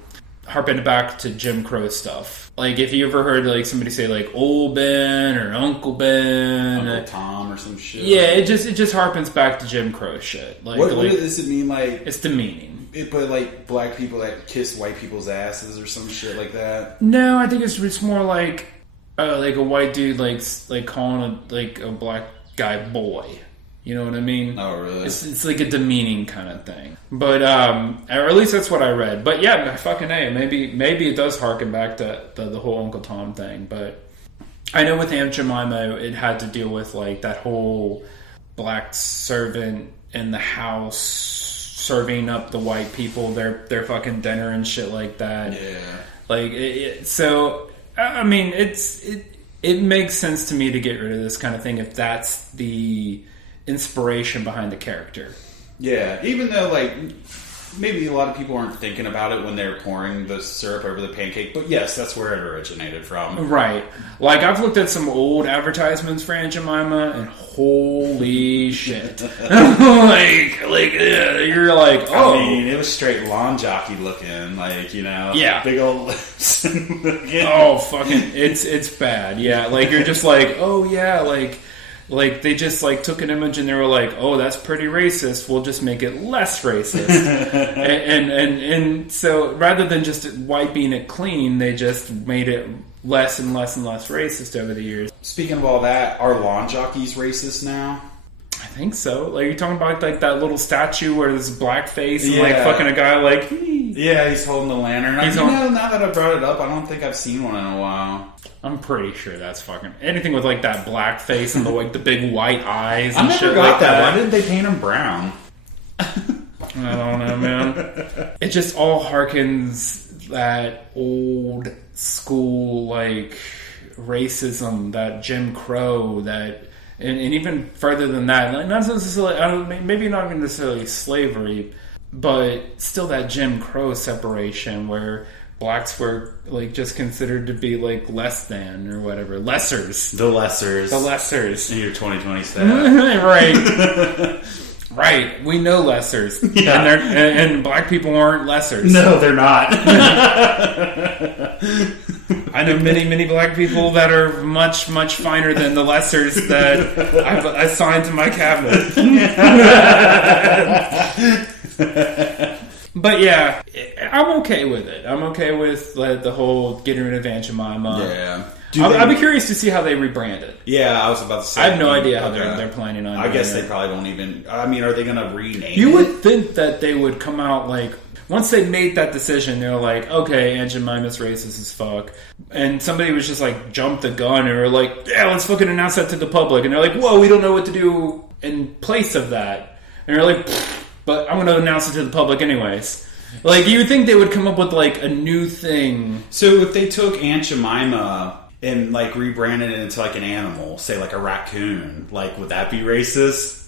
harpened back to Jim Crow stuff. Like if you ever heard like somebody say like old Ben or Uncle Ben, Uncle Tom or some shit. Yeah, it just harpens back to Jim Crow shit. Like, what does it mean? Like it's demeaning. But like black people that kiss white people's asses or some shit like that. No, I think it's more like a white dude like calling a black guy boy. You know what I mean? Oh, really? It's like a demeaning kind of thing. But, or at least that's what I read. But yeah, fucking A. Maybe it does harken back to the whole Uncle Tom thing. But I know with Aunt Jemima, it had to deal with like that whole black servant in the house serving up the white people their fucking dinner and shit like that. Yeah. Like, so, I mean, it makes sense to me to get rid of this kind of thing if that's the inspiration behind the character. Yeah, even though like maybe a lot of people aren't thinking about it when they're pouring the syrup over the pancake, but yes, that's where it originated from. Right. Like I've looked at some old advertisements for Aunt Jemima and holy shit. You're like, oh. I mean, it was straight lawn jockey looking, like, you know, yeah, big old lips. Oh, fucking, it's bad. Yeah, like you're just like, oh yeah, like they just like took an image and they were like, oh, that's pretty racist. We'll just make it less racist. and so rather than just wiping it clean, they just made it less and less and less racist over the years. Speaking of all that, are lawn jockeys racist now? I think so. Like you're talking about like that little statue where there's blackface and like fucking a guy like. Yeah, he's holding the lantern. Now that I brought it up, I don't think I've seen one in a while. I'm pretty sure that's fucking anything with like that black face and the big white eyes. And I never shit got like that. Why didn't they paint him brown? I don't know, man. It just all harkens that old school like racism, that Jim Crow, that and even further than that. Like not necessarily, maybe not even necessarily slavery, but still that Jim Crow separation where blacks were like just considered to be like less than or whatever. Lessers. The lessers. In your 2020 stat. Right. Right. We know lessers. Yeah. And black people aren't lessers. No, they're not. I know many black people that are much, much finer than the lessers that I've assigned to my cabinet. But yeah, I'm okay with it. I'm okay with the whole getting rid of Aunt Jemima. Yeah. I'll be curious to see how they rebrand it. Yeah, I was about to say. I have no idea how they're planning on. I guess they probably won't even. I mean, are they going to rename it? You would think that they would come out like once they made that decision. They're like, okay, Aunt Jemima's racist as fuck, and somebody was just like jumped the gun and were like, yeah, let's fucking announce that to the public. And they're like, whoa, we don't know what to do in place of that. And they're like, but I'm going to announce it to the public anyways. Like you would think they would come up with like a new thing. So if they took Aunt Jemima and like rebranded it into like an animal, say like a raccoon, like would that be racist?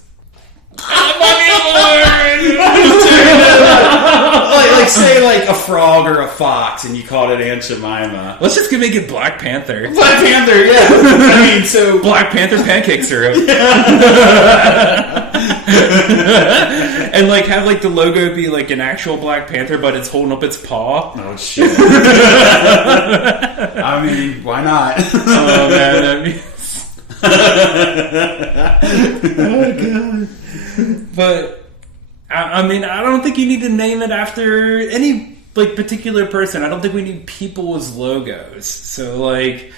like say like a frog or a fox, and you called it Aunt Jemima. Let's just make it Black Panther. Black Panther, yeah. I mean, so Black Panther pancake syrup. And like have like the logo be like an actual Black Panther, but it's holding up its paw. Oh shit! I mean, why not? Oh man, oh god. But I mean, I don't think you need to name it after any like particular person. I don't think we need people as logos. So like,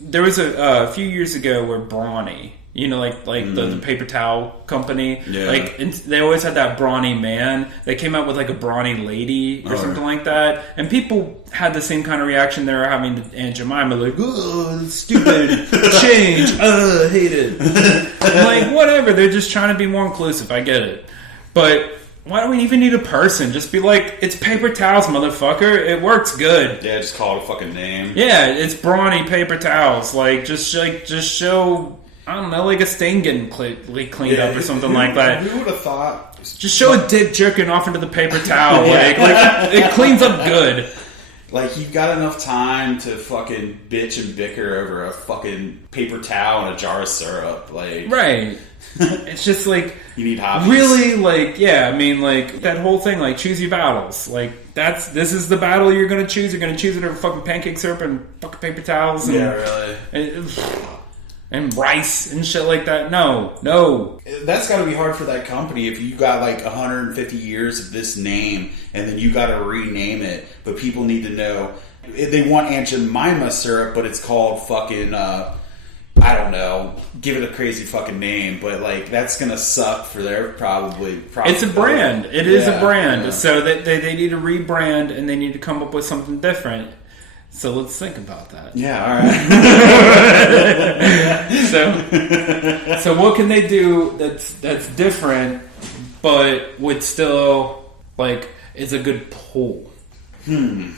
there was a few years ago where Brawny, you know, like the paper towel company, like they always had that brawny man. They came out with like a brawny lady or something like that, and people had the same kind of reaction they were having to Aunt Jemima, like, oh, stupid, change, hate it. Like, whatever, they're just trying to be more inclusive, I get it. But why do we even need a person? Just be like, it's paper towels, motherfucker. It works good. Yeah, just call it a fucking name. Yeah, it's brawny paper towels. Like, just show, I don't know, like a stain getting cleaned up or something like that. Who would have thought? Just show a dick jerking off into the paper towel. Like it cleans up good. Like, you've got enough time to fucking bitch and bicker over a fucking paper towel and a jar of syrup. Like, right. It's just like, you need hobbies. Really, like, yeah, I mean, like, that whole thing, like, choose your battles. Like, this is the battle you're gonna choose. You're gonna choose it over fucking pancake syrup and fucking paper towels. And, yeah, really. And rice and shit like that. No. That's got to be hard for that company if you got like 150 years of this name and then you got to rename it. But people need to know they want Aunt Jemima syrup, but it's called fucking I don't know. Give it a crazy fucking name, but like that's gonna suck for their probably. It's a brand. It is a brand. Yeah. So they need to rebrand and they need to come up with something different. So let's think about that. Yeah, all right. So what can they do that's different, but would still like is a good pull? I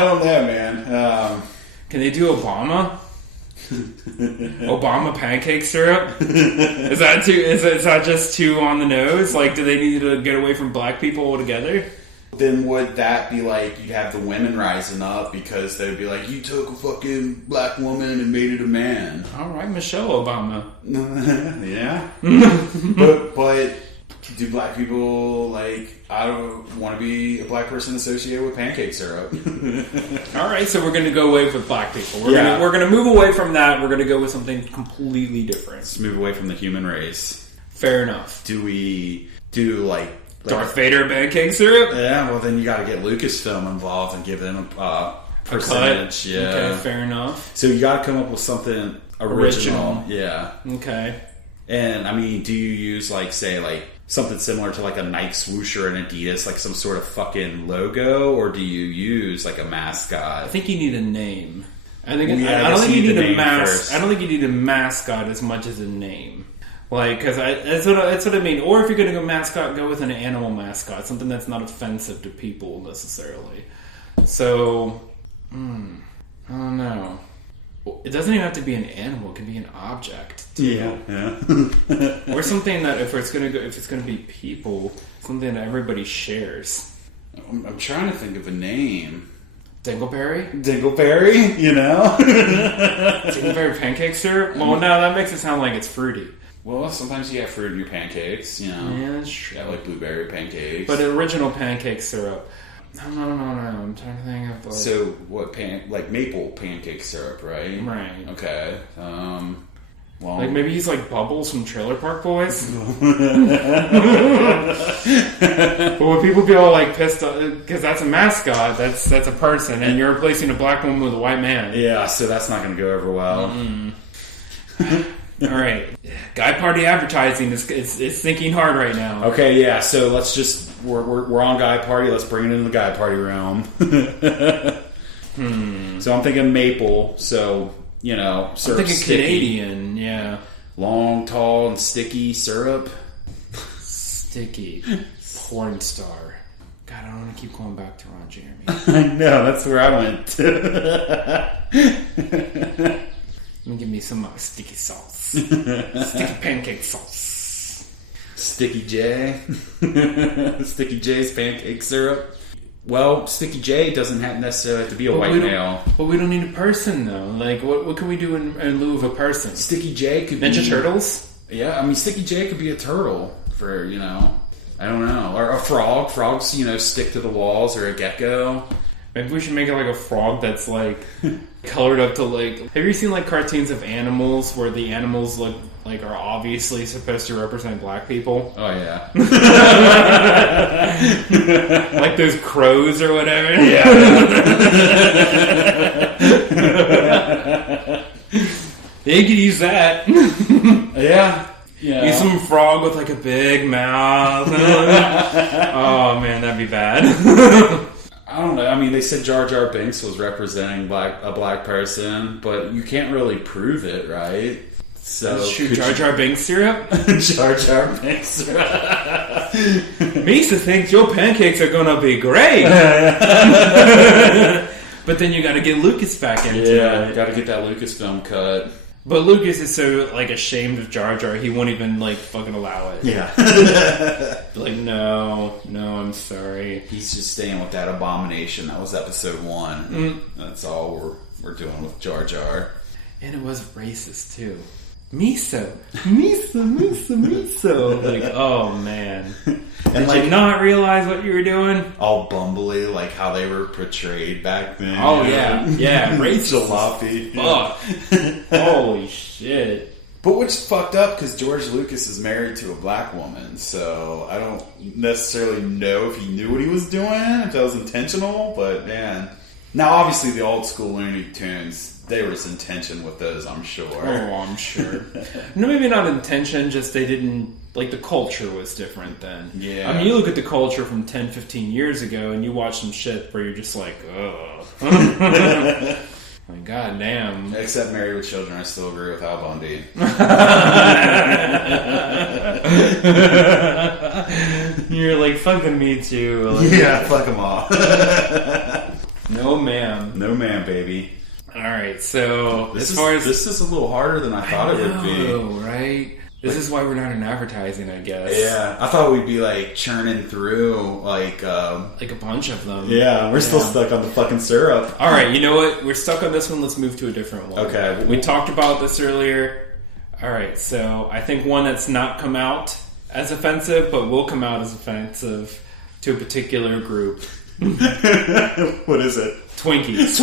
don't know, man. Can they do Obama? Obama pancake syrup? Is that just too on the nose? Like, do they need to get away from black people altogether? Then would that be like you'd have the women rising up because they'd be like, you took a fucking black woman and made it a man. All right, Michelle Obama. Yeah. but do black people like? I don't want to be a black person associated with pancake syrup. All right, so we're going to go away with black people. We're going to move away from that. We're going to go with something completely different. Let's move away from the human race. Fair enough. Do we do like Darth Vader pancake syrup? Yeah, well then you got to get Lucasfilm involved and give them a percentage. Yeah, okay, fair enough. So you got to come up with something original. Yeah. Okay. And I mean, do you use like say like something similar to like a Nike swoosh or an Adidas, like some sort of fucking logo, or do you use like a mascot? I think you need a name. I don't think you need a mascot. I don't think you need a mascot as much as a name. Like, because that's what I mean. Or if you're going to go mascot, go with an animal mascot, something that's not offensive to people necessarily. So, I don't know. It doesn't even have to be an animal; it can be an object. Too. Yeah. Or something that if it's going to be people, something that everybody shares. I'm trying to think of a name. Dingleberry, you know. Dingleberry pancake syrup. Well, no, that makes it sound like it's fruity. Well, sometimes you have fruit in your pancakes, you know. Yeah, that's true. You have like blueberry pancakes. But original pancake syrup. No. I'm trying to think of like... So, what like maple pancake syrup, right? Right. Okay. Well... Like maybe he's like Bubbles from Trailer Park Boys? But when people be all like pissed off, because that's a mascot, that's a person, and you're replacing a black woman with a white man. Yeah, so that's not going to go over well. All right, Guy Party advertising is thinking hard right now. Okay, yeah. So let's just we're on Guy Party. Let's bring it into the Guy Party realm. So I'm thinking maple. So you know, syrup. I'm thinking Canadian. Yeah, long, tall, and sticky syrup. Sticky porn star. God, I don't want to keep going back to Ron Jeremy. I know, that's where I went. Let me give me some sticky sauce. Sticky pancake sauce. Sticky J. Sticky J's pancake syrup. Well, Sticky J doesn't necessarily have to be a white male. But we don't need a person, though. Like, what can we do in lieu of a person? Sticky J could be... Ninja Turtles? Yeah, I mean, Sticky J could be a turtle for, you know... I don't know. Or a frog. Frogs, you know, stick to the walls, or a gecko. Maybe we should make it like a frog that's like colored up to like... Have you seen like cartoons of animals where the animals look like are obviously supposed to represent black people? Oh yeah. Like those crows or whatever? Yeah. They could use that. Yeah. Yeah. Use some frog with like a big mouth. Oh man, that'd be bad. I don't know. I mean, they said Jar Jar Binks was representing a black person, but you can't really prove it, right? So that's true. Jar Jar Binks syrup? Jar Jar Binks syrup. Me used to think your pancakes are gonna be great. But then you gotta get Lucas back into it. Yeah, you gotta get that Lucasfilm cut. But Lucas is so, like, ashamed of Jar Jar, he won't even, like, fucking allow it. Yeah. Like, no, I'm sorry. He's just staying with that abomination. That was episode 1. That's all we're doing with Jar Jar. And it was racist, too. Miso. Like, oh, man. Did you not realize what you were doing? All bumbly, like how they were portrayed back then. Oh, yeah. Yeah, racist. Jalopy. Fuck. Holy shit. But which fucked up because George Lucas is married to a black woman, so I don't necessarily know if he knew what he was doing, if that was intentional, but man. Now, obviously, the old school Looney Tunes, there was intention with those, I'm sure. Oh, I'm sure. No, maybe not intention, just they didn't... Like, the culture was different then. Yeah. I mean, you look at the culture from 10, 15 years ago, and you watch some shit where you're just like, ugh. Like, god damn. Except Married with Children, I still agree with Al Bundy. You're like, fucking me too. Like, yeah, fuck them all. No, ma'am. No, ma'am, baby. Alright, so This is a little harder than I thought it would be. Right? This is why we're not in advertising, I guess. Yeah, I thought we'd be like churning through like a bunch of them. Yeah, we're still stuck on the fucking syrup. All right, you know what? We're stuck on this one. Let's move to a different one. Okay. We talked about this earlier. All right, so I think one that's not come out as offensive, but will come out as offensive to a particular group. What is it? Twinkies.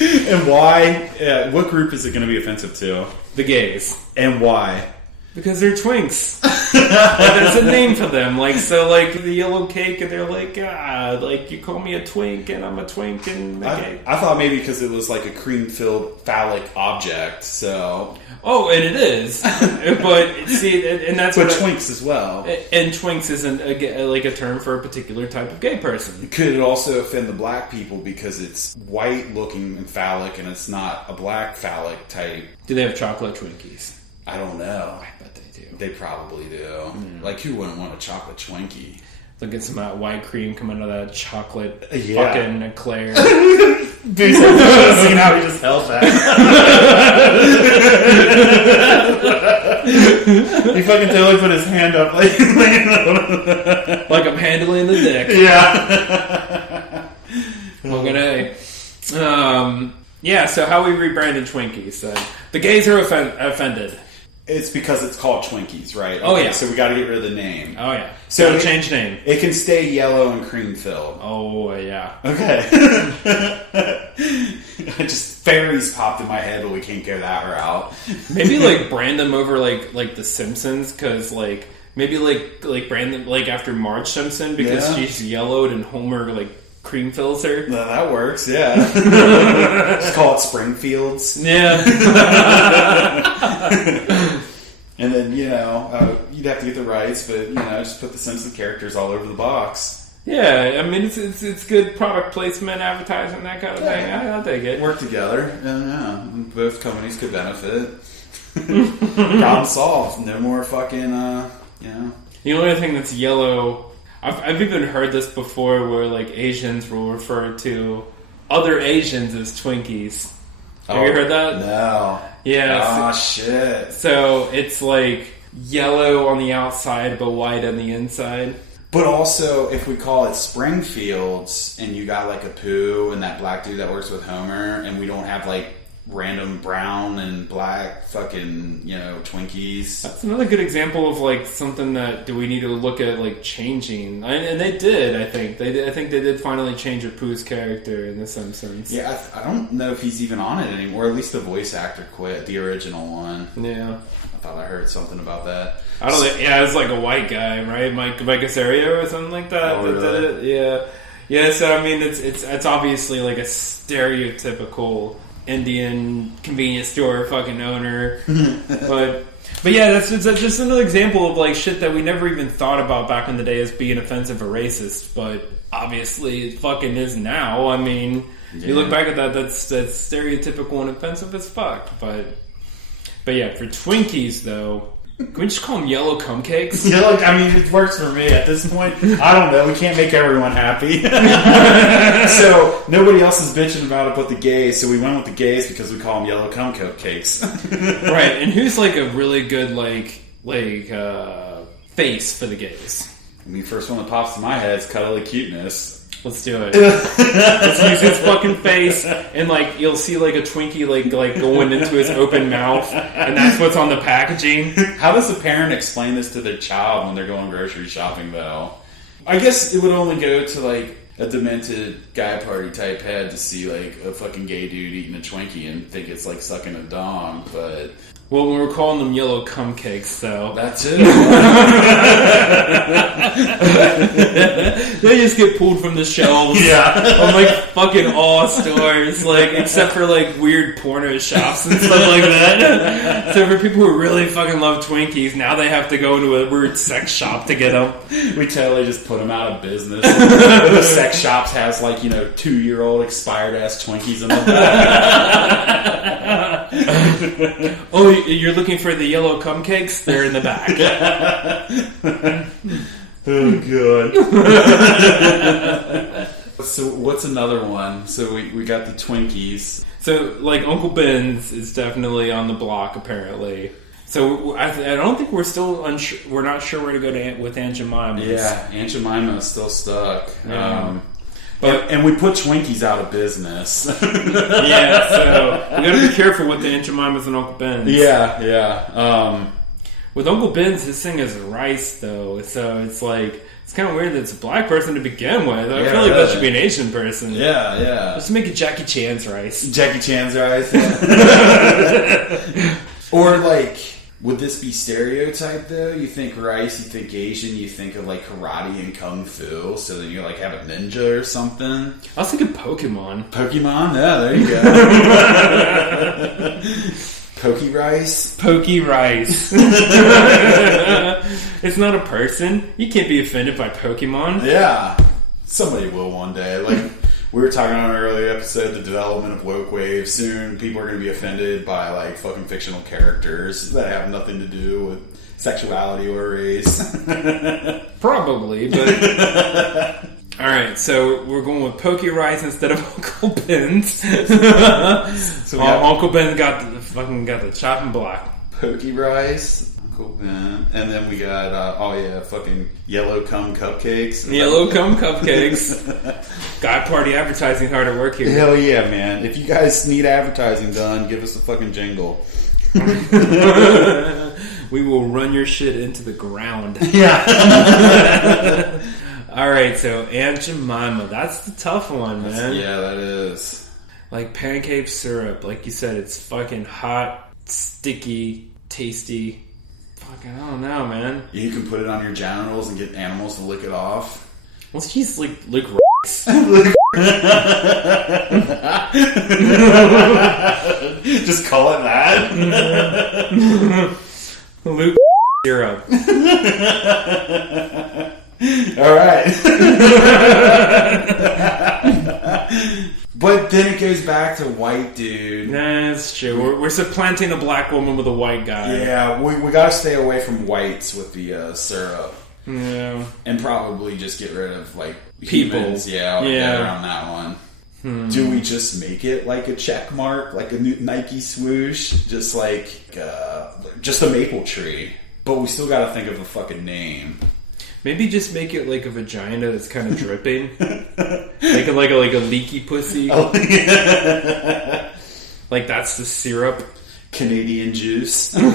And why? What group is it going to be offensive to? The gays. And why? Because they're twinks. There's a name for them. Like, so, like, the yellow cake, and they're like, like, you call me a twink, and I'm a twink, and the cake. I thought maybe because it was like a cream-filled phallic object, so... Oh, and it is. But, see, and that's but what... twinks as well. And twinks isn't, like, a term for a particular type of gay person. Could it also offend the black people because it's white-looking and phallic, and it's not a black phallic type? Do they have chocolate Twinkies? I don't know. I bet they do. They probably do. Like, who wouldn't want a chocolate Twinkie? They'll get some white cream coming out of that chocolate fucking eclair. Dude, seeing how he just held that. He fucking totally put his hand up like I'm handling the dick. Yeah. Fucking A. Yeah, so how we rebranded Twinkies. The gays are offended. It's because it's called Twinkies, right? Oh, yeah. So we got to get rid of the name. Oh, yeah. So change name. It can stay yellow and cream filled. Oh, yeah. Okay. Just fairies popped in my head, but we can't go that route. Maybe like brand them over like The Simpsons, because like maybe like brand them like after Marge Simpson because she's yellowed and Homer like cream fills her. No, that works. Yeah. Just call it Springfields. Yeah. And then, you'd have to get the rights, but, just put the Simpson characters all over the box. Yeah, I mean, it's good product placement, advertising, that kind of thing. I'll take it. Work together, and both companies could benefit. Problem solved. No more fucking, The only thing that's yellow, I've even heard this before, where, like, Asians will refer to other Asians as Twinkies. Have you heard that? No. Yeah. Shit. So it's like yellow on the outside but white on the inside. But also, if we call it Springfields and you got like a Pooh and that black dude that works with Homer, and we don't have like random brown and black fucking, Twinkies. That's another good example of like something that do we need to look at like changing. And they did, I think. I think they did finally change a Pooh's character in The Simpsons. Yeah, I don't know if he's even on it anymore. At least the voice actor quit, the original one. Yeah. I thought I heard something about that. I don't think, it's like a white guy, right? Mike Casario or something like that. Oh, really? Did it. Yeah. Yeah, so I mean it's obviously like a stereotypical Indian convenience store fucking owner. but yeah, that's just another example of like shit that we never even thought about back in the day as being offensive or racist, but obviously it fucking is now. I mean, you look back at that's stereotypical and offensive as fuck. But yeah, for Twinkies though, Can we just call them yellow cum cakes? Yeah, like, I mean, it works for me at this point. I don't know. We can't make everyone happy. So nobody else is bitching about it but the gays. So we went with the gays because we call them yellow cum cupcakes. Right. And who's like a really good face for the gays? I mean, first one that pops to my head is Cuddly Cuteness. Let's do it. Let's use his fucking face, and like you'll see like a Twinkie like going into his open mouth, and that's what's on the packaging. How does a parent explain this to their child when they're going grocery shopping, though? I guess it would only go to like a demented guy party type head to see like a fucking gay dude eating a Twinkie and think it's like sucking a dong, but. Well, we were calling them yellow cum cakes, though. That's it. They just get pulled from the shelves. Yeah. Of like fucking all stores, like except for like weird porno shops and stuff like that. So for people who really fucking love Twinkies, now they have to go into a weird sex shop to get them. We totally just put them out of business. The sex shops has like 2-year-old expired ass Twinkies in them. Oh, you're looking for the yellow cum cakes? They're in the back. Oh, God. So, what's another one? So, we got the Twinkies. So, like, Uncle Ben's is definitely on the block, apparently. So, I don't think we're still unsure. We're not sure where to go with Aunt Jemima. Yeah, Aunt Jemima is still stuck. Yeah. And we put Twinkies out of business. Yeah, so we gotta be careful with the Aunt Jemimas and Uncle Ben's. Yeah. With Uncle Ben's, his thing is rice, though. So it's like, it's kind of weird that it's a black person to begin with. I feel like that should be an Asian person. Yeah. Let's make it Jackie Chan's rice. Jackie Chan's rice, yeah. Or like, would this be stereotyped though? You think rice, you think Asian, you think of like karate and kung fu, so then you like have a ninja or something. I was thinking Pokemon. Pokemon? Yeah, there you go. Pokey rice? Pokey rice. It's not a person. You can't be offended by Pokemon. Yeah. Somebody will one day. Like, we were talking on an earlier episode, the development of woke wave. Soon, people are going to be offended by, like, fucking fictional characters that have nothing to do with sexuality or race. Probably, but... Alright, so we're going with Pokey Rice instead of Uncle Ben's. So Uncle Ben got the chopping block. Pokey Rice, Uncle Ben, and then we got fucking yellow cum cupcakes. Yellow cum cupcakes. Guy party advertising hard at work here. Hell yeah, man! If you guys need advertising done, give us a fucking jingle. We will run your shit into the ground. Yeah. Alright, so Aunt Jemima, that's the tough one, man. Yeah, that is. Like pancake syrup, like you said, it's fucking hot, sticky, tasty. Fucking, I don't know, man. You can put it on your genitals and get animals to lick it off. Let's just lick rocks. Just call it that. Luke syrup. All right. But then it goes back to white dude. That's true. We're supplanting a black woman with a white guy. Yeah, we got to stay away from whites with the syrup. Yeah. And probably just get rid of, like, people. Humans. Yeah, on that one. Do we just make it like a check mark, like a new Nike swoosh? Just like, just a maple tree. But we still got to think of a fucking name. Maybe just make it like a vagina that's kind of dripping. like a leaky pussy. Oh, yeah. Like that's the syrup. Canadian juice. God,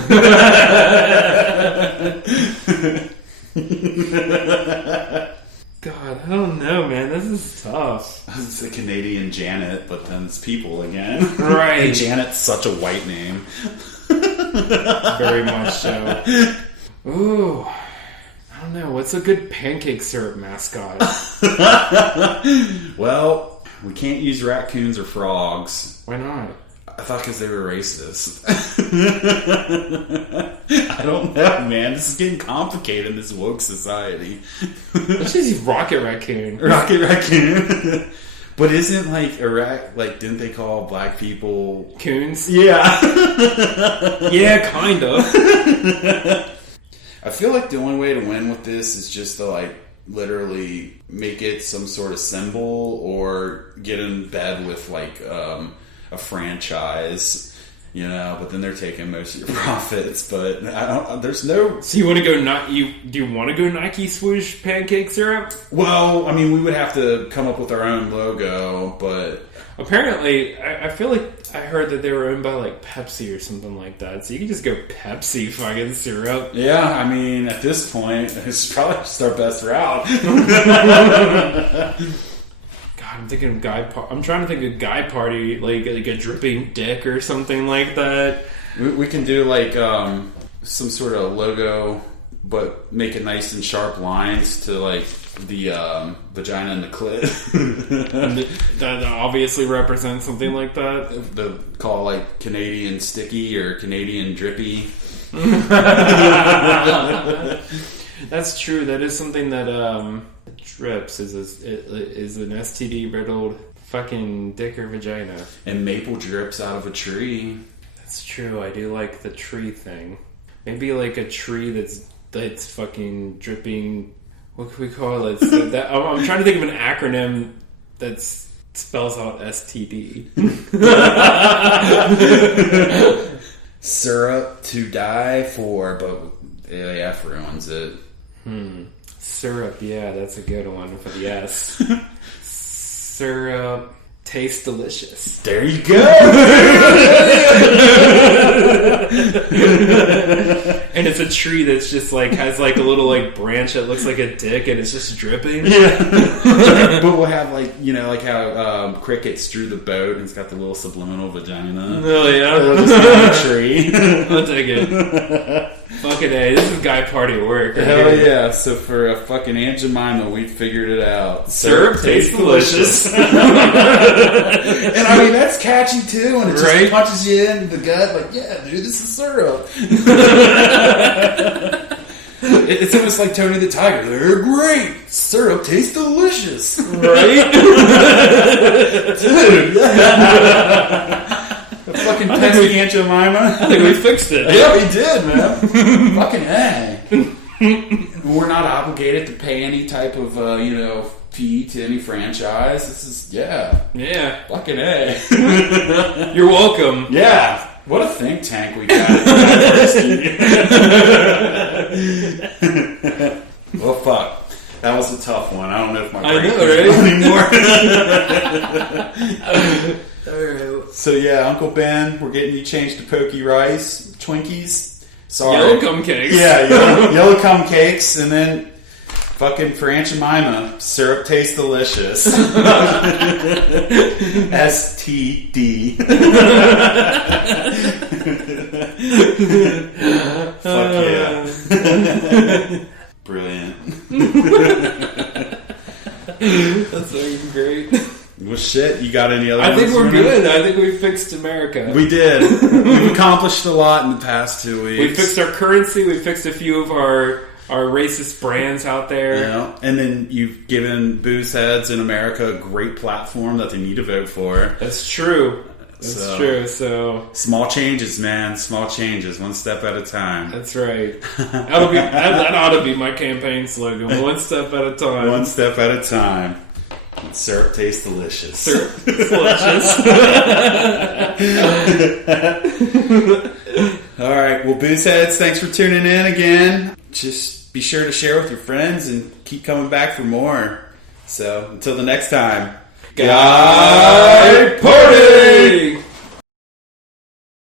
I don't know, man. This is tough. It's a Canadian Janet, but then it's people again. Right. And Janet's such a white name. Very much so. Ooh. I don't know. What's a good pancake syrup mascot? Well, we can't use raccoons or frogs. Why not? I thought because they were racist. I don't know, man. This is getting complicated in this woke society. Let's just use Rocket Raccoon. Rocket Raccoon. But isn't like Iraq, like, didn't they call black people coons? Yeah. Yeah, kind of. I feel like the only way to win with this is just to, like, literally make it some sort of symbol or get in bed with, like, a franchise. You know, but then they're taking most of your profits. But there's no. So you want to go? Do you want to go Nike swoosh pancake syrup? Well, I mean, we would have to come up with our own logo, but apparently, I feel like I heard that they were owned by like Pepsi or something like that. So you can just go Pepsi fucking syrup. Yeah, I mean, at this point, it's probably just our best route. I'm thinking of I'm trying to think of Guy Party, like a dripping dick or something like that. We can do like some sort of logo, but make it nice and sharp lines to like the vagina and the clit. That obviously represents something like that. The call like Canadian sticky or Canadian drippy. That's true. That is something that drips is an STD riddled fucking dick or vagina. And maple drips out of a tree. That's true. I do like the tree thing. Maybe like a tree that's fucking dripping. What can we call it? I'm trying to think of an acronym that spells out STD. Syrup to die for, but AF ruins it. Syrup, yeah, that's a good one for the S. Syrup tastes delicious. There you go. And it's a tree that's just like has like a little like branch that looks like a dick, and it's just dripping. Yeah. But we'll have like, you know, like how crickets drew the boat, and it's got the little subliminal vagina. Oh yeah, the tree. I'll take it. Fucking A, this is Guy Party at work. Right? Hell yeah! So for a fucking Aunt Jemima, we figured it out. Syrup tastes delicious. And I mean, that's catchy too, and it just punches you in the gut. Like, yeah, dude, this is syrup. It's almost like Tony the Tiger. They're great. Syrup tastes delicious, right? Dude. Fucking pesky Aunt Jemima. I think we fixed it. Yeah, we did, man. Fucking A. We're not obligated to pay any type of, fee to any franchise. This is, yeah. Fucking A. You're welcome. Yeah. What a think tank we got. Well, fuck. That was a tough one. I don't know if my brain anymore. Alright. So yeah, Uncle Ben, we're getting you changed to Pokey Rice, Twinkies. Sorry. Yellow cum cakes. Yeah, yellow cum cakes, and then fucking for Aunt Jemima, syrup tastes delicious. STD. Fuck yeah. Brilliant. That's fucking great. Well, shit, you got any other I think ones we're good. I think we fixed America. We did. We've accomplished a lot in the past 2 weeks. We fixed our currency. We fixed a few of our racist brands out there. Yeah. And then you've given Boozeheads in America a great platform that they need to vote for. That's true. That's true. So small changes, man. Small changes, one step at a time. That's right. That ought to be my campaign slogan. One step at a time. One step at a time. And syrup tastes delicious. Syrup delicious. All right. Well, Boozeheads, thanks for tuning in again. Just be sure to share with your friends and keep coming back for more. So until the next time. Guy Party!